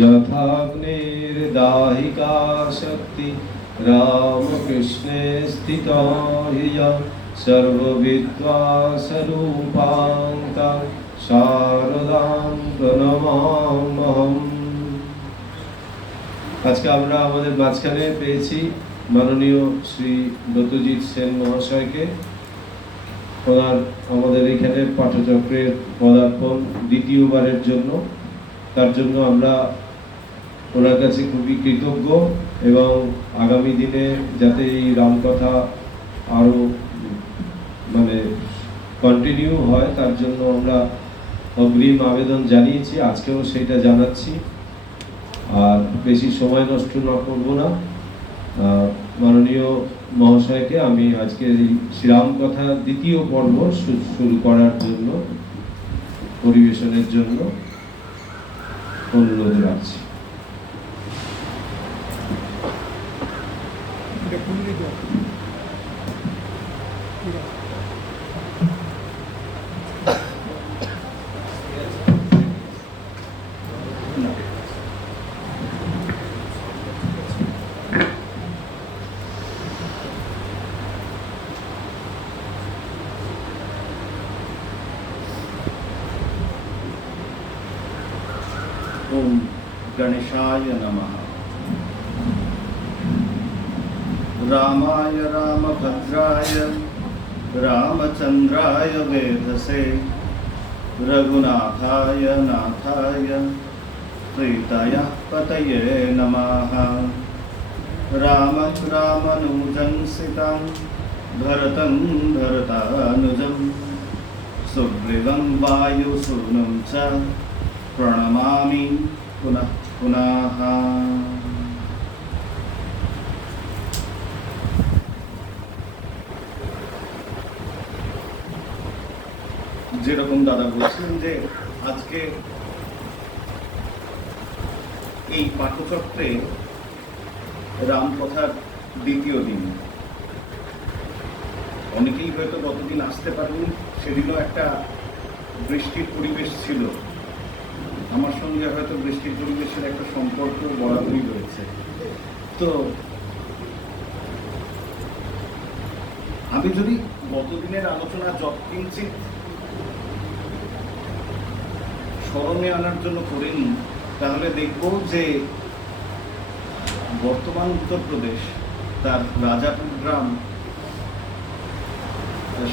यथाग्निर्दाहिका शक्ति रामकृष्णे स्थिता ह्यया सर्वविद्वासरूपां शारदां प्रणमाम्यहम्। আজকে আমরা আমাদের মাঝখানে পেয়েছি মাননীয় শ্রী দত্তজিৎ সেন মহাশয়কে। ওনার আমাদের এখানে পাঠচক্রের পদার্পণ দ্বিতীয়বারের জন্য, তার জন্য আমরা ওনার কাছে খুবই কৃতজ্ঞ এবং আগামী দিনে যাতে এই রামকথা আরও কন্টিনিউ হয় তার জন্য আমরা অগ্রিম আবেদন জানিয়েছি, আজকেও সেটা জানাচ্ছি। আর বেশি সময় নষ্ট না করব না, মাননীয় মহাশয়কে আমি আজকে এই শ্রীরাম কথা দ্বিতীয় পর্ব শুরু করার জন্য, পরিবেশনের জন্য অনুরোধ রাখছি। ओम गणेशाय नमः। रामाय रामभद्राय रामचंद्राय वेधसे रघुनाथाय नाथाय प्रीताय पतये नमः। रामं रामानुजं सीतां भरतं भरतानुजं सुग्रीवं वायुसूनुं च प्रणमामि पुनः पुनः। যেরকম দাদা বলছিলেন যে আজকে এই পাঠচক্রে রামকথার দ্বিতীয় দিন। অনেকেই হয়তো গতদিন আসতে পারেনি, সেদিনও একটা বৃষ্টির পরিবেশ ছিল। আমার সঙ্গে হয়তো বৃষ্টির পরিবেশের একটা সম্পর্ক বরাবরই রয়েছে। তো আমি যদি গতদিনের আলোচনা যৎকিঞ্চিৎ স্মরণে আনার জন্য করে নিই, তাহলে দেখব যে বর্তমান উত্তরপ্রদেশ, তার রাজাপুর গ্রাম,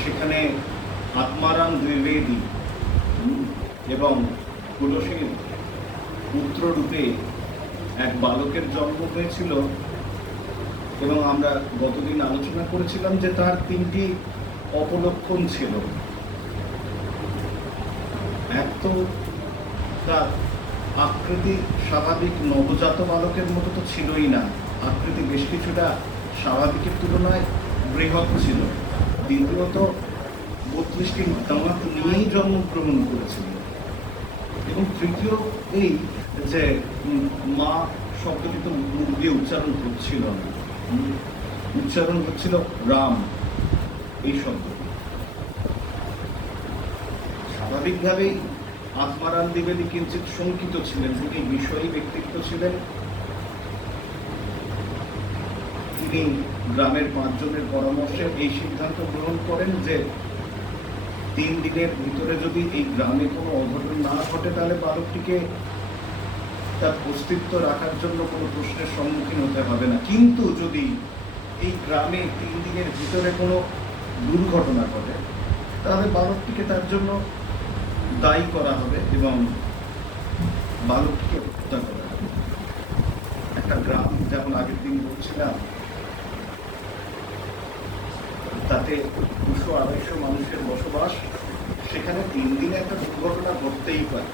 সেখানে আত্মারাম দ্বিবেদী এবং তুলসীর পুত্ররূপে এক বালকের জন্ম হয়েছিল। এবং আমরা গতদিন আলোচনা করেছিলাম যে তার তিনটি অপলক্ষণ ছিল। এক তো তার আকৃতি স্বাভাবিক নবজাত বালকের মতো তো ছিলই না, আকৃতি বেশ কিছুটা স্বাভাবিকের তুলনায় বৃহৎ ছিল। দ্বিতীয়ত 32টি দাঁত নিয়েই জন্মগ্রহণ করেছিল। এবং তৃতীয় এই যে মা শব্দটি তো মুখ দিয়ে উচ্চারণ হচ্ছিল না, উচ্চারণ হচ্ছিল রাম এই শব্দ। স্বাভাবিকভাবেই আত্মারাম দ্বিবেদী কিঞ্চিৎ শঙ্কিত ছিলেন, তিনি বিষয়ী ব্যক্তিত্ব ছিলেন। তিনি গ্রামের 5 জনের পরামর্শে এই সিদ্ধান্ত গ্রহণ করেন যে 3 দিনের ভিতরে যদি এই গ্রামে কোনো অঘটন না ঘটে তাহলে বালকটিকে তার অস্তিত্ব রাখার জন্য কোনো প্রশ্নের সম্মুখীন হতে হবে না। কিন্তু যদি এই গ্রামে 3 দিনের ভিতরে কোনো দুর্ঘটনা ঘটে তাহলে বালকটিকে তার জন্য দায়ী করা হবে এবং বালকটিকে হত্যা করা হবে। একটা গ্রাম, যেমন আগের দিন বলছিলাম, তাতে 200-250 মানুষের বসবাস, সেখানে 3 দিনে একটা দুর্ঘটনা ঘটতেই পারে।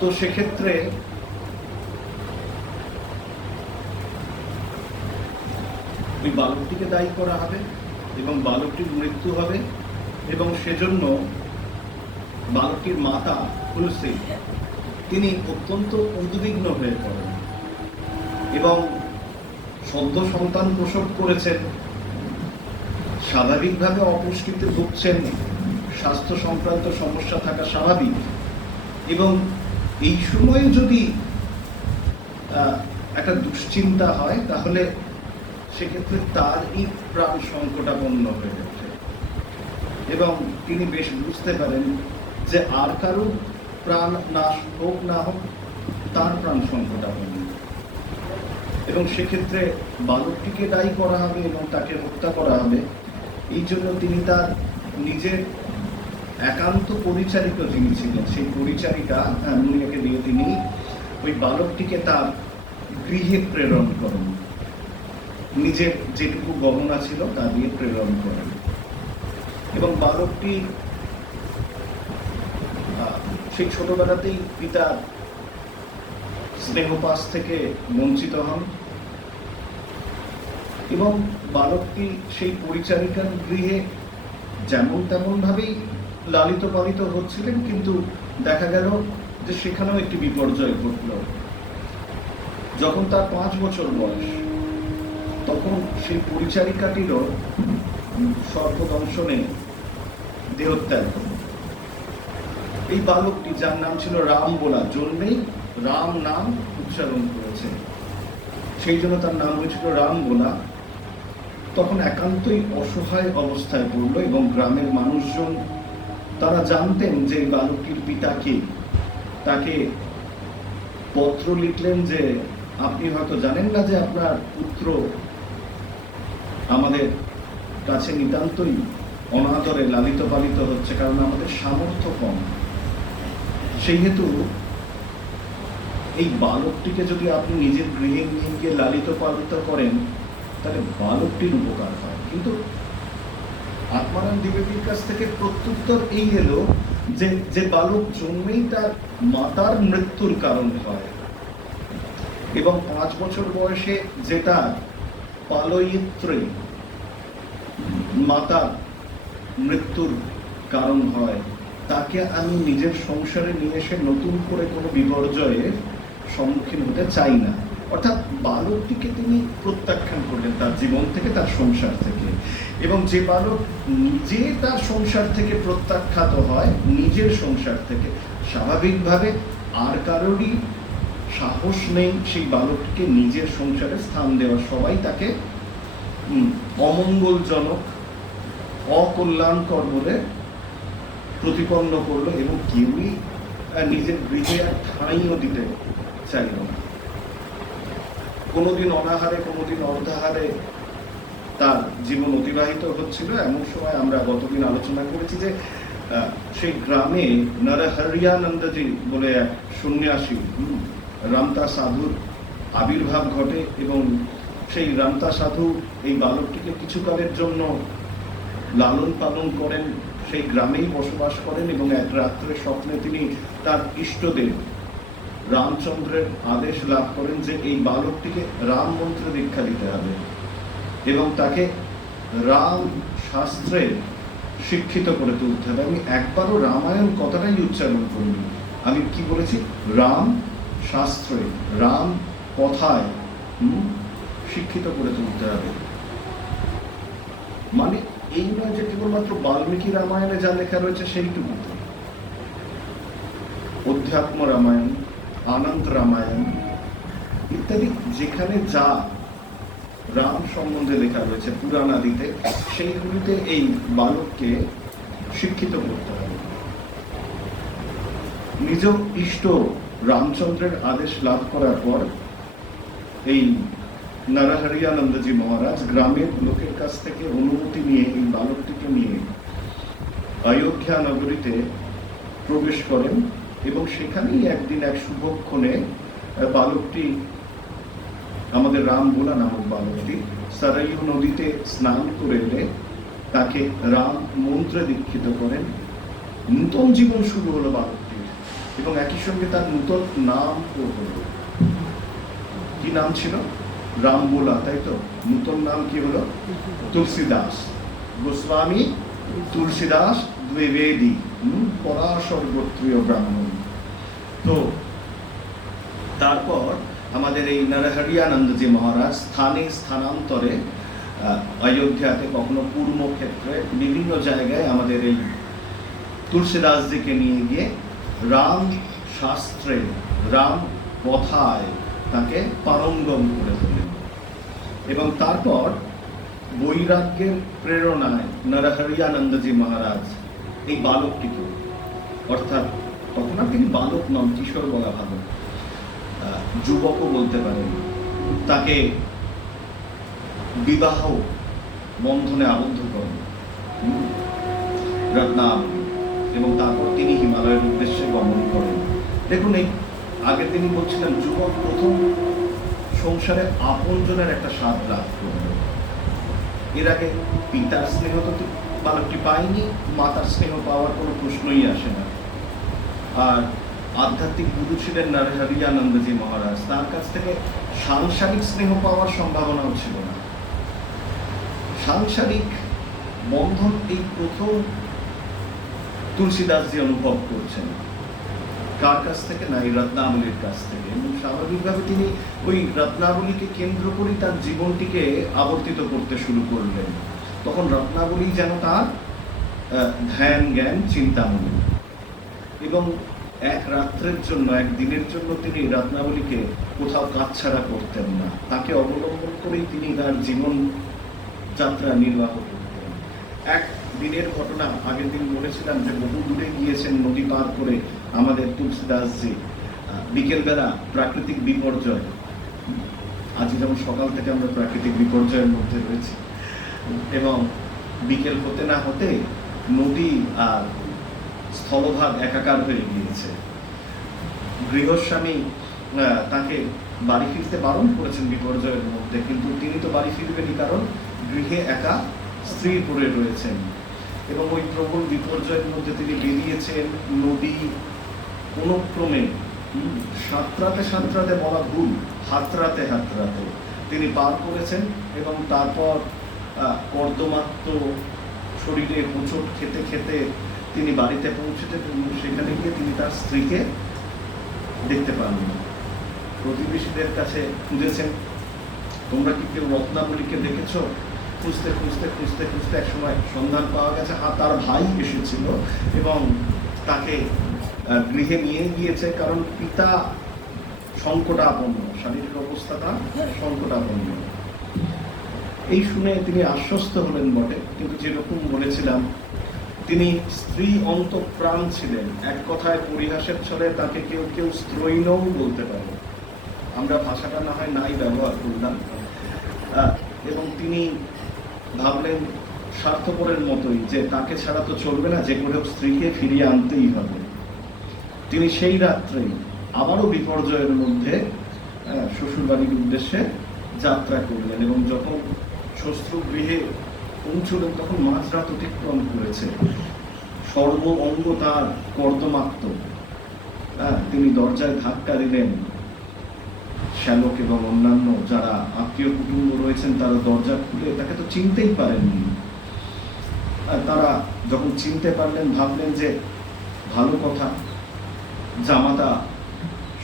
তো সেক্ষেত্রে ওই বালকটিকে দায়ী করা হবে এবং বালকটির মৃত্যু হবে। এবং সেজন্য বালকটির মাতা তুলসী তিনি অত্যন্ত উদ্বিগ্ন হয়ে পড়েন এবং সদ্য সন্তান প্রসব করেছেন, স্বাভাবিকভাবে অপুষ্টিতে ভুগছেন, স্বাস্থ্য সংক্রান্ত সমস্যা থাকা স্বাভাবিক। এবং এই সময়ে যদি একটা দুশ্চিন্তা হয়, তাহলে সেক্ষেত্রে তার এই প্রাণ সংকটাপন্ন হয়ে ওঠে এবং তিনি বেশ বুঝতে পারেন যে আর কারো প্রাণ নাশ হোক না হোক, তার প্রাণ সংকটাপন্ন, এবং সেক্ষেত্রে বালকটিকে দায়ী করা হবে এবং তাকে হত্যা করা হবে। এই জন্য তিনি তার নিজের একান্ত পরিচারিকা যিনি ছিলেন, সেই পরিচারিকা নুনিয়াকে দিয়ে তিনি ওই বালকটিকে তার গৃহে প্রেরণ করেন, নিজের যেটুকু গহনা ছিল তা দিয়ে প্রেরণ করেন। এবং বালকটি সেই ছোটবেলাতেই পিতার স্নেহপাশ থেকে বঞ্চিত হন এবং বালকটি সেই পরিচারিকার গৃহে যেমন তেমন ভাবেই লালিত পালিত হচ্ছিলেন, কিন্তু দেখা গেল যে সেখানেও একটি বিপর্যয় ঘটল। যখন তার 5 বছর বয়স, তখন সেই পরিচারিকাটিরও সর্পদংশনে দেহত্যাগ হল। এই বালকটি, যার নাম ছিল রাম বোলা, জন্মেই রাম নাম উচ্চারণ করেছে, সেই জন্য তার নাম হয়েছিল রাম বোলা, তখন একান্তই অসহায় অবস্থায় পড়ল এবং গ্রামের মানুষজন তারা জানতেন যে এই বালকটির পিতাকে, তাকে পত্র লিখলেন যে আপনি হয়তো জানেন না যে আপনার পুত্র আমাদের কাছে নিতান্তই অনাদরে লালিত পালিত হচ্ছে, কারণ আমাদের সামর্থ্য কম। সেই হেতু এই বালকটিকে যদি আপনি নিজের গৃহে নিয়ে গিয়ে লালিত পালিত করেন, তাহলে বালকটির উপকার হয়। কিন্তু আত্মারাম দ্বিবেদীর কাছ থেকে প্রত্যুত্তর এই এলো যে যে বালক জন্মেই তার মাতার মৃত্যুর কারণ হয় এবং 5 বছর বয়সে যেটা পালয়িত্রী মাতার মৃত্যুর কারণ হয়, তাকে আমি নিজের সংসারে নিয়ে এসে নতুন করে কোনো বিপর্যয়ের সম্মুখীন হতে চাই না। অর্থাৎ বালকটিকে তিনি প্রত্যাখ্যান করলেন তার জীবন থেকে, তার সংসার থেকে। এবং যে বালক নিজে তার সংসার থেকে প্রত্যাখ্যাত হয়, নিজের সংসার থেকে, স্বাভাবিকভাবে আর কারোরই সাহস নেই সেই বালকটিকে নিজের সংসারে স্থান দেওয়া। সবাই তাকে অমঙ্গলজনক, অকল্যাণকর বলে প্রতিপন্ন করলো এবং কেউই নিজের গৃহে আর ঠাঁইও দিতে চাইল না। কোনোদিন অনাহারে, কোনোদিন অর্ধাহারে তার জীবন অতিবাহিত হচ্ছিল। এমন সময় আমরা গতদিন আলোচনা করেছি যে সেই গ্রামে নরহরিয়ানন্দজি বলে এক সন্ন্যাসী, রামতা সাধুর আবির্ভাব ঘটে এবং সেই রামতা সাধু এই বালকটিকে কিছুকালের জন্য লালন পালন করেন, সেই গ্রামেই বসবাস করেন এবং এক রাত্রে স্বপ্নে তিনি তার ইষ্টদেব রামচন্দ্রের আদেশ লাভ করেন যে এই বালকটিকে রাম মন্ত্রে দীক্ষা দিতে হবে এবং তাকে রাম শাস্ত্রে শিক্ষিত করে তুলতে হবে। আমি একবারও রামায়ণ কথাটাই উচ্চারণ করিনি, আমি কি বলেছি? রাম শাস্ত্রে, রাম কথায় শিক্ষিত করে তুলতে হবে। মানে এই নয় যে কেবলমাত্র বাল্মীকি রামায়ণে যা লেখা রয়েছে সেইটুকু, অধ্যাত্ম রামায়ণ, আনন্দ রামায়ণ ইত্যাদি যেখানে যা রাম সম্বন্ধে লেখা রয়েছে পুরাণ আদিতে, সেইগুলিতে এই বালককে শিক্ষিত করতে হবে। নিজ ইষ্ট রামচন্দ্রের আদেশ লাভ করার পর এই নরহরিয়ানন্দজি মহারাজ গ্রামের লোকের কাছ থেকে অনুমতি নিয়ে এই বালকটিকে নিয়ে অযোধ্যা নগরীতে প্রবেশ করেন এবং সেখানেই একদিন এক শুভক্ষণে বালকটি, আমাদের রাম বোলা নামক বালকটি সরাইউ নদীতে স্নান করে এলে তাকে রাম মন্ত্রে দীক্ষিত করেন। নূতন জীবন শুরু হলো বালকটির এবং একই সঙ্গে তার নূতন নাম হলো। কি নাম ছিল? রাম বোলা, তাই তো? নূতন নাম কি হলো? তুলসীদাস গোস্বামী তুলসীদাস দ্বিবেদী, পরাশর গোত্রীয় ব্রাহ্মণ। তো তারপর আমাদের এই নরহরিয়ানন্দজি মহারাজ স্থানে স্থানান্তরে অযোধ্যাতে, কখনো পূর্ব ক্ষেত্রে, বিভিন্ন জায়গায় আমাদের এই তুলসীদাসজিকে নিয়ে গিয়ে রাম শাস্ত্রে, রাম কথায় তাকে পারঙ্গম করে তোলেন। এবং তারপর বৈরাগ্যের প্রেরণায় নরহরিয়ানন্দজি মহারাজ এই বালকটিকে, অর্থাৎ তখন আর তিনি বালক নন, কিশোর বলা ভালো, যুবকও বলতে পারেন, তাকে বিবাহ বন্ধনে আবদ্ধ করেন রত্নাবলী, এবং তারপর তিনি হিমালয়ের উদ্দেশ্যে গমন করেন। দেখুন, এই আগে তিনি বলছিলেন যুবক প্রথম সংসারে আপনজনের একটা স্বাদ লাভ করবে। এর আগে পিতার স্নেহ তো বালকটি পায়নি, মাতার স্নেহ পাওয়ার কোনো প্রশ্নই আসে না। আর আধ্যাত্মিক গুরু ছিলেন নরহরিয়ানন্দজি মহারাজ, তার কাছ থেকে সাংসারিক স্নেহ পাওয়ার সম্ভাবনাও ছিল না। সাংসারিক বন্ধন এই প্রথম তুলসীদাসজি অনুভব করছেন। কার কাছ থেকে? না, এই রত্নাবলীর কাছ থেকে। এবং স্বাভাবিকভাবে তিনি ওই রত্নাবলীকে কেন্দ্র করে তার জীবনটিকে আবর্তিত করতে শুরু করলেন। তখন রত্নাবলী যেন তার ধ্যান, জ্ঞান, চিন্তামণি। এবং এক রাত্রের জন্য, এক দিনের জন্য তিনি রত্নাবলীকে কোথাও কাছছাড়া করতেন না। তাকে অবলম্বন করেই তিনি তার জীবন যাত্রা নির্বাহ করতেন। এক দিনের ঘটনা, আগের দিন বলেছিলাম যে বহু দূরে গিয়েছেন নদী পার করে আমাদের তুলসীদাসজি। বিকেলবেলা প্রাকৃতিক বিপর্যয়, আজ যেমন সকাল থেকে আমরা প্রাকৃতিক বিপর্যয়ের মধ্যে রয়েছি, এবং বিকেল হতে না হতে নদী আর স্থলভাগ একাকার হয়ে গিয়েছে। গৃহস্বামী তাকে বাড়ি ফিরতে বারণ করেছেন বিপর্যয়ের মধ্যে, কিন্তু তিনি তো বাড়ি ফিরবেনই, কারণ গৃহে একা স্ত্রী পড়ে রয়েছেন। এবং ওই প্রবল বিপর্যয়ের মধ্যে তিনি বেরিয়েছেন। নদী কোনক্রমে সাঁতরাতে সাঁতরাতে বলা ভুল, হাতরাতে হাতরাতে তিনি পার করেছেন। এবং তারপর কর্দমাক্ত শরীরে হোঁচট খেতে খেতে তিনি বাড়িতে পৌঁছেছেন। সেখানে গিয়ে তিনি তার স্ত্রীকে দেখতে পাননি। প্রতিবেশীদের কাছে খুঁজেছেন, তোমরা কি কেউ রত্নাবলীকে দেখেছো? খুঁজতে খুঁজতে খুঁজতে খুঁজতে এক সময় সন্ধান পাওয়া গেছে। তার ভাই এসেছিল এবং তাকে গৃহে নিয়ে গিয়েছে, কারণ পিতা সংকটাপন্ন, শারীরিক অবস্থা তার সংকটাপন্ন। এই শুনে তিনি আশ্বস্ত হলেন বটে, কিন্তু যেরকম বলেছিলাম তিনি স্ত্রী অন্তঃপ্রাণ ছিলেন। এক কথায় পরিহাসের ছলে তাকে কেউ কেউ স্ত্রৈণও বলতে পারে। আমরা ভাষাটা না হয় নাই ব্যবহার করলাম। এবং তিনি ভাবলেন স্বার্থপরের মতোই যে তাকে ছাড়া তো চলবে না, যে করে হোক স্ত্রীকে ফিরিয়ে আনতেই হবে। তিনি সেই রাত্রেই আবারও বিপর্যয়ের মধ্যে শ্বশুরবাড়ির উদ্দেশ্যে যাত্রা করলেন। এবং যখন শ্বশ্রুগৃহে পৌঁছলেন তখন মাঝরাত অতিক্রম করেছে। সর্ব অঙ্গ তার কর্দমাক্ত। তিনি দরজায় ধাক্কা দিলেন। শ্যালক এবং অন্যান্য যারা আত্মীয় কুটুম্ব রয়েছেন তারা দরজা খুলে তাকে তো চিনতেই পারেননি। তারা যখন চিনতে পারলেন ভাবলেন যে ভালো কথা, জামাতা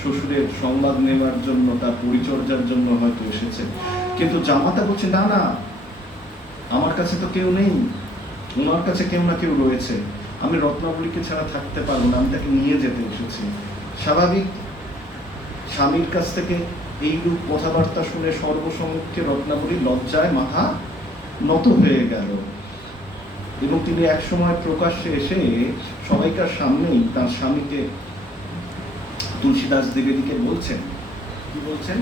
শ্বশুরের সংবাদ নেওয়ার জন্য, তার পরিচর্যার জন্য হয়তো এসেছে। কিন্তু জামাতা বলছে, না না, আমার কাছে তো কেউ নেই, ওনার কাছে কেউ না কেউ রয়েছে, আমি রত্নাবলীকে ছাড়া থাকতে পারবো না, আমি তাকে নিয়ে যেতে এসেছি। স্বাভাবিক, স্বামীর কাছ থেকে এইরূপ কথাবার্তা শুনে সর্বসম্মুখে রত্নাবলী লজ্জায় মাথা নত হয়ে গেল। এবং তিনি এক সময় প্রকাশ্যে এসে সবাইকার সামনেই তার স্বামীকে, তুলসীদাস দ্বিবেদীকে বলছেন, কি বলছেন,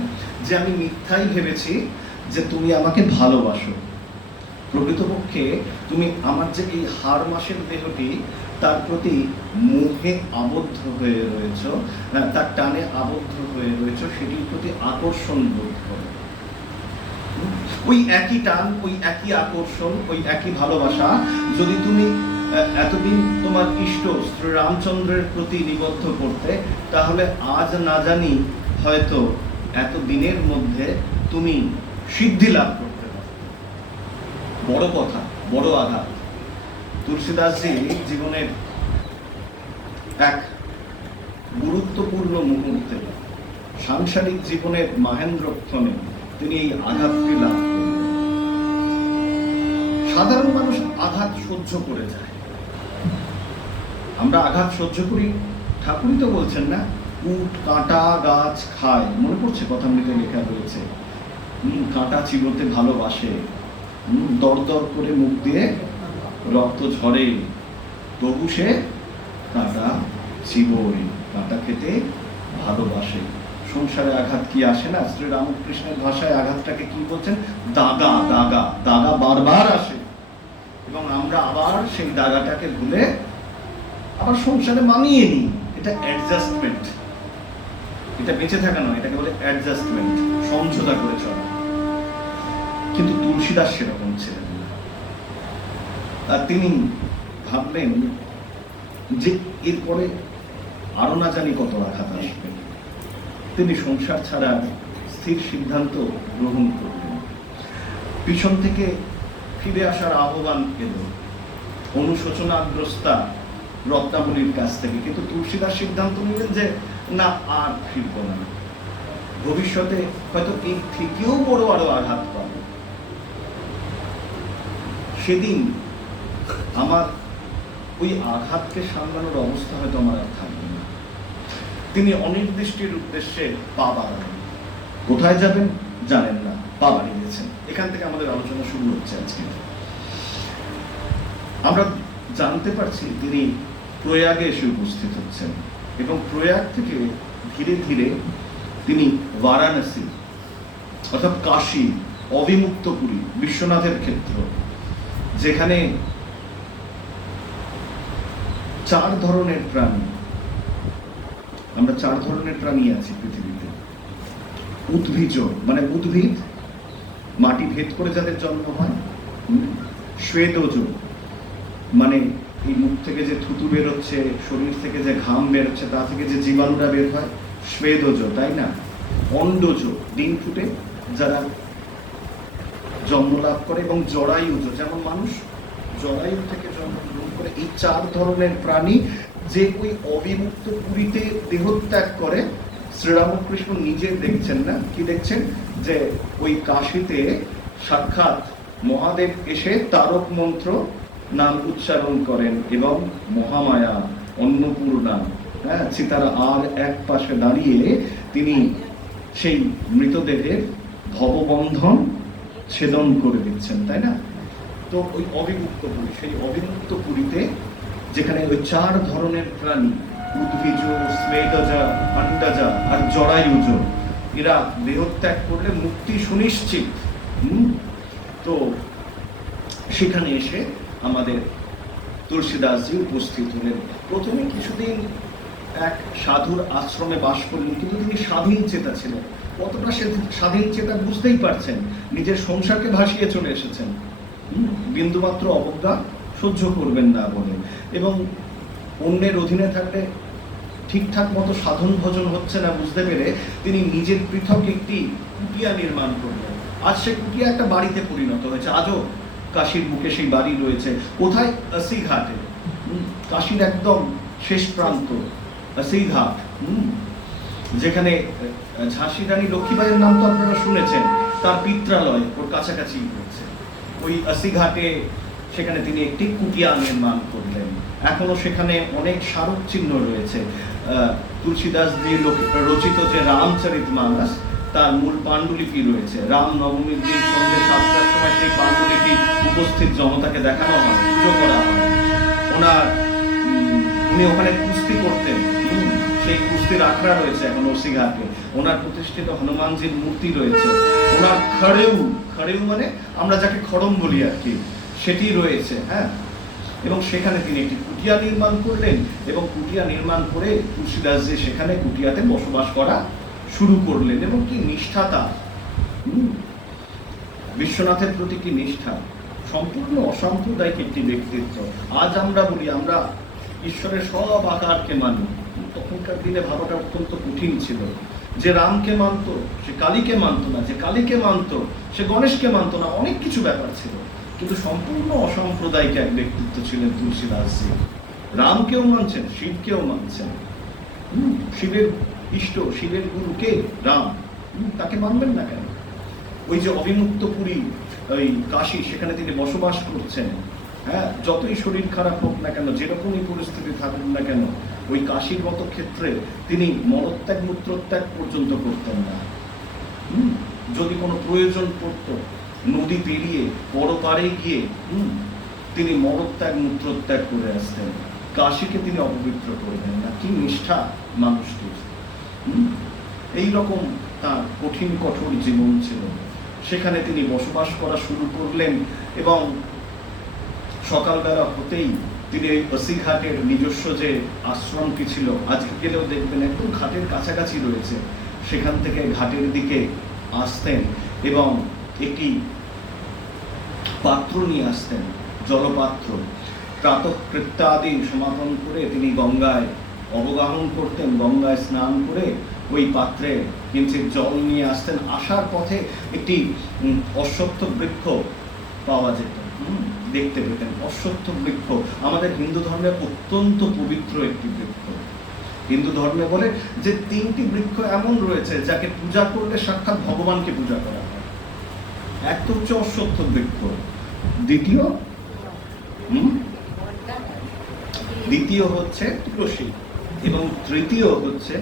যে আমি মিথ্যাই ভেবেছি যে তুমি আমাকে ভালোবাসো। প্রকৃতপক্ষে তুমি আমার যে এই হাড় মাসের দেহটি, তার প্রতি মোহে আবদ্ধ হয়ে রয়েছ, তার টানে আবদ্ধ হয়ে রয়েছ, সেটির প্রতি আকর্ষণ বোধ করো। ওই একই টান, ওই একই আকর্ষণ, ওই একই ভালোবাসা যদি তুমি এতদিন তোমার ইষ্ট শ্রী রামচন্দ্রের প্রতি নিবদ্ধ করতে, তাহলে আজ না জানি হয়তো এত দিনের মধ্যে তুমি সিদ্ধি লাভ করতে পারো। বড় কথা, বড় আঘাত। তুলসীদাসজি জীবনের এক গুরুত্বপূর্ণ মুহূর্তে, সাংসারিক জীবনের মাহেন্দ্রক্ষণে তিনি এই আঘাতটি লাভ করলেন। সাধারণ মানুষ আঘাত সহ্য করে যায়, আমরা আঘাত সহ্য করি ঠাকুরই তো বলছেন না, উট কাঁটা গাছ খায়, মনে পড়ছে কথামৃতে লেখা রয়েছে। কাঁটা চিবোতে ভালোবাসে, দর দর করে মুখ দিয়ে রক্ত ঝরে, তবু সে কাঁটা চিবোয়, কাঁটা খেতে ভালোবাসে। সংসারে আঘাত কি আসে না? শ্রী রামকৃষ্ণের ভাষায় আঘাতটাকে কি বলছেন? দাগা। দাগা দাগা বারবার আসে, এবং আমরা আবার সেই দাগাটাকে ভুলে আবার সংসারে মানিয়ে নিই। এটা অ্যাডজাস্টমেন্ট, এটা বেঁচে থাকা নয়, এটাকে বলে অ্যাডজাস্টমেন্ট, সমঝোতা করে চলা। কিন্তু তুলসীদাস সেরকম ছিলেন না। আর তিনি ভাবলেন যে এরপরে আরো না জানি কত আঘাত আসবে। তিনি সংসার ছাড়া স্থির সিদ্ধান্ত গ্রহণ করলেন। পিছন থেকে ফিরে আসার আহ্বান এলো অনুশোচনাগ্রস্তা রত্নাবলীর কাছ থেকে, কিন্তু তুলসীদাস সিদ্ধান্ত নিলেন যে না, আর ফিরব না, ভবিষ্যতে হয়তো এর থেকেও বড় আরো আঘাত পাবো। সেদিন আমার ওই আঘাতকে সামলানোর অবস্থা হয়তো আমার আর থাকবে না। তিনি অনির্দিষ্টের উদ্দেশ্যে পা বাড়ালেন। কোথায় যাবেন জানেন না, পা বাড়িয়ে দিয়েছেন। এখান থেকে আমাদের আলোচনা শুরু হচ্ছে আজকে। আমরা জানতে পারছি তিনি প্রয়াগে এসে উপস্থিত হচ্ছেন, এবং প্রয়াগ থেকে ধীরে ধীরে তিনি বারাণসী অর্থাৎ কাশী, অবিমুক্তপুরী, বিশ্বনাথের ক্ষেত্র, যেখানে 4 ধরনের প্রাণী, আমরা 4 ধরনের প্রাণী আছি পৃথিবীতে। উদ্ভিজ মানে উদ্ভিদ, মাটি ভেদ করে যাদের জন্ম হয়। শ্বেতজ মানে এই মুখ থেকে যে থুতু বেরোচ্ছে, শরীর থেকে যে ঘাম বেরোচ্ছে, তা থেকে যে জীবাণুরা বের হয়, শ্বেতজ, তাই না? অন্ডজ, ডিম ফুটে যারা জন্ম লাভ করে, এবং জরায়ুজ, যেমন মানুষ জরায়ু থেকে জন্মগ্রহণ করে। এই 4 ধরনের প্রাণী যে ওই অবিমুক্ত পুরীতে দেহত্যাগ করে। শ্রীরামকৃষ্ণ নিজে দেখছেন না, কি দেখছেন? যে ওই কাশীতে সাক্ষাৎ মহাদেব এসে তারক মন্ত্র নাম উচ্চারণ করেন, এবং মহামায়া, অন্নপূর্ণা, সীতারা আর এক পাশে দাঁড়িয়ে তিনি সেই মৃতদেহের ভববন্ধন ছেদন করে দিচ্ছেন, তাই না? তো ওই অবিমুক্ত পুরী, সেই অবিমুক্ত পুরীতে যেখানে ওই 4 ধরনের প্রাণী, উদ্ভিজ, স্মেদজা, অন্ডজা আর জরায়ুজ, এরা দেহত্যাগ করলে মুক্তি সুনিশ্চিত। তো সেখানে এসে আমাদের তুলসীদাসজি উপস্থিত হলেন। প্রথমে কিছুদিন এক সাধুর আশ্রমে বাস করলেন, কিন্তু তিনি স্বাধীন চেতা ছিলেন। কতটা স্বাধীন চেতা বুঝতেই পারছেন, নিজের সংসারকে ভাসিয়ে চলে এসেছেন, বিন্দুমাত্র অবজ্ঞা সহ্য করবেন না বলে। এবং অন্যের অধীনে থাকলে ঠিকঠাক মতো সাধন ভজন হচ্ছে না বুঝতে পেরে তিনি নিজের পৃথক একটি কুটিয়া নির্মাণ করলেন। আজ সে কুটিয়া একটা বাড়িতে পরিণত হয়েছে। আজও কাশীর বুকে সেই বাড়ি রয়েছে। কোথায়? আশি ঘাটে, কাশীর একদম শেষ প্রান্ত আশি ঘাট, যেখানে ঝাঁসি রানী লক্ষ্মীবাইয়ের নাম তো আপনারা শুনেছেন, তার পিত্রালয় ওর কাছাকাছি রয়েছে। ওই আশি ঘাটে সেখানে তিনি একটি কুটিয়া নির্মাণ করলেন। এখনো সেখানে অনেক স্মারক চিহ্ন রয়েছে। তুলসীদাস দিয়ে রচিত যে রামচরিতমানস, তার মূল পাণ্ডুলিপি রয়েছে। রাম নবমীর দিন সন্ধ্যে 7টার সময় সেই পাণ্ডুলিপি উপস্থিত জনতাকে দেখানো হয়, পুজো করা হয়। উনি ওখানে কুস্তি করতেন, সেই কুস্তির আখড়া রয়েছে এখন ওসি ঘাটে। ওনার প্রতিষ্ঠিত হনুমানজির মূর্তি রয়েছে। ওনার খড়েউ মানে আমরা যাকে খড়ম বলি আর কি, সেটি রয়েছে। হ্যাঁ, এবং সেখানে তিনি একটি কুটিয়া নির্মাণ করলেন, এবং কুটিয়া নির্মাণ করে তুলসীদাসজি সেখানে কুটিয়াতে বসবাস করা শুরু করলেন। এবং কি নিষ্ঠা তার, বিশ্বনাথের প্রতি কি নিষ্ঠা! সম্পূর্ণ অসাম্প্রদায়িক একটি ব্যক্তিত্ব। আজ আমরা বলি আমরা ঈশ্বরের সব আকারকে মানি, তখনকার দিনে ভাবাটা অত্যন্ত কঠিন ছিল। যে রামকে মানত সে কালীকে মানত না, যে কালীকে মানত সে গণেশকে মানত না, অনেক কিছু ব্যাপার ছিল। কিন্তু সম্পূর্ণ অসাম্প্রদায়িক এক ব্যক্তিত্ব ছিলেন তুলসীদাসজি। রামকেও মানছেন, শিবকেও মানছেন। শিবের ইষ্ট, শিবের গুরু কে? রাম। তাকে মানবেন না কেন? ওই যে অবিমুক্ত পুরী, ওই কাশী, সেখানে তিনি বসবাস করছেন। হ্যাঁ, যতই শরীর খারাপ হোক না কেন, যেরকমই পরিস্থিতি থাকুক না কেন, ওই কাশীর মতো ক্ষেত্রে তিনি মলত্যাগ মূত্রত্যাগ পর্যন্ত করতেন না। যদি কোনো প্রয়োজন পড়ত নদী পেরিয়ে পরপারে গিয়ে তিনি মলত্যাগ মূত্রত্যাগ করে আসতেন। কাশীকে তিনি অপবিত্র করবেন না। কি নিষ্ঠা মানুষটির! এইরকম তার কঠিন কঠোর জীবন ছিল। সেখানে তিনি বসবাস করা শুরু করলেন এবং সকালবেলা হতেই তিনি এই অসিঘাটের নিজস্ব যে আশ্রমটি ছিল, আজকে গেলেও দেখবেন একদম ঘাটের কাছাকাছি রয়েছে, সেখান থেকে ঘাটের দিকে আসতেন এবং একটি পাত্র নিয়ে আসতেন, জলপাত্র। প্রাতঃকৃত্যাদি সমাপন করে তিনি গঙ্গায় অবগাহন করতেন, গঙ্গায় স্নান করে ওই পাত্রে কিঞ্চিৎ জল নিয়ে আসতেন। আসার পথে একটি অশ্বত্থ বৃক্ষ পাওয়া যেত, দেখতে পেতেন। অশ্বত্থ বৃক্ষ আমাদের হিন্দু ধর্মে অত্যন্ত পবিত্র একটি বৃক্ষ। হিন্দু ধর্মে বলে যে 3টি বৃক্ষ এমন রয়েছে যাকে পূজা করলে সাক্ষাৎ ভগবানকে পূজা করা হয়। এক তো হচ্ছে অশ্বত্থ বৃক্ষ, দ্বিতীয় হচ্ছে তুলসী এবং তৃতীয় হচ্ছে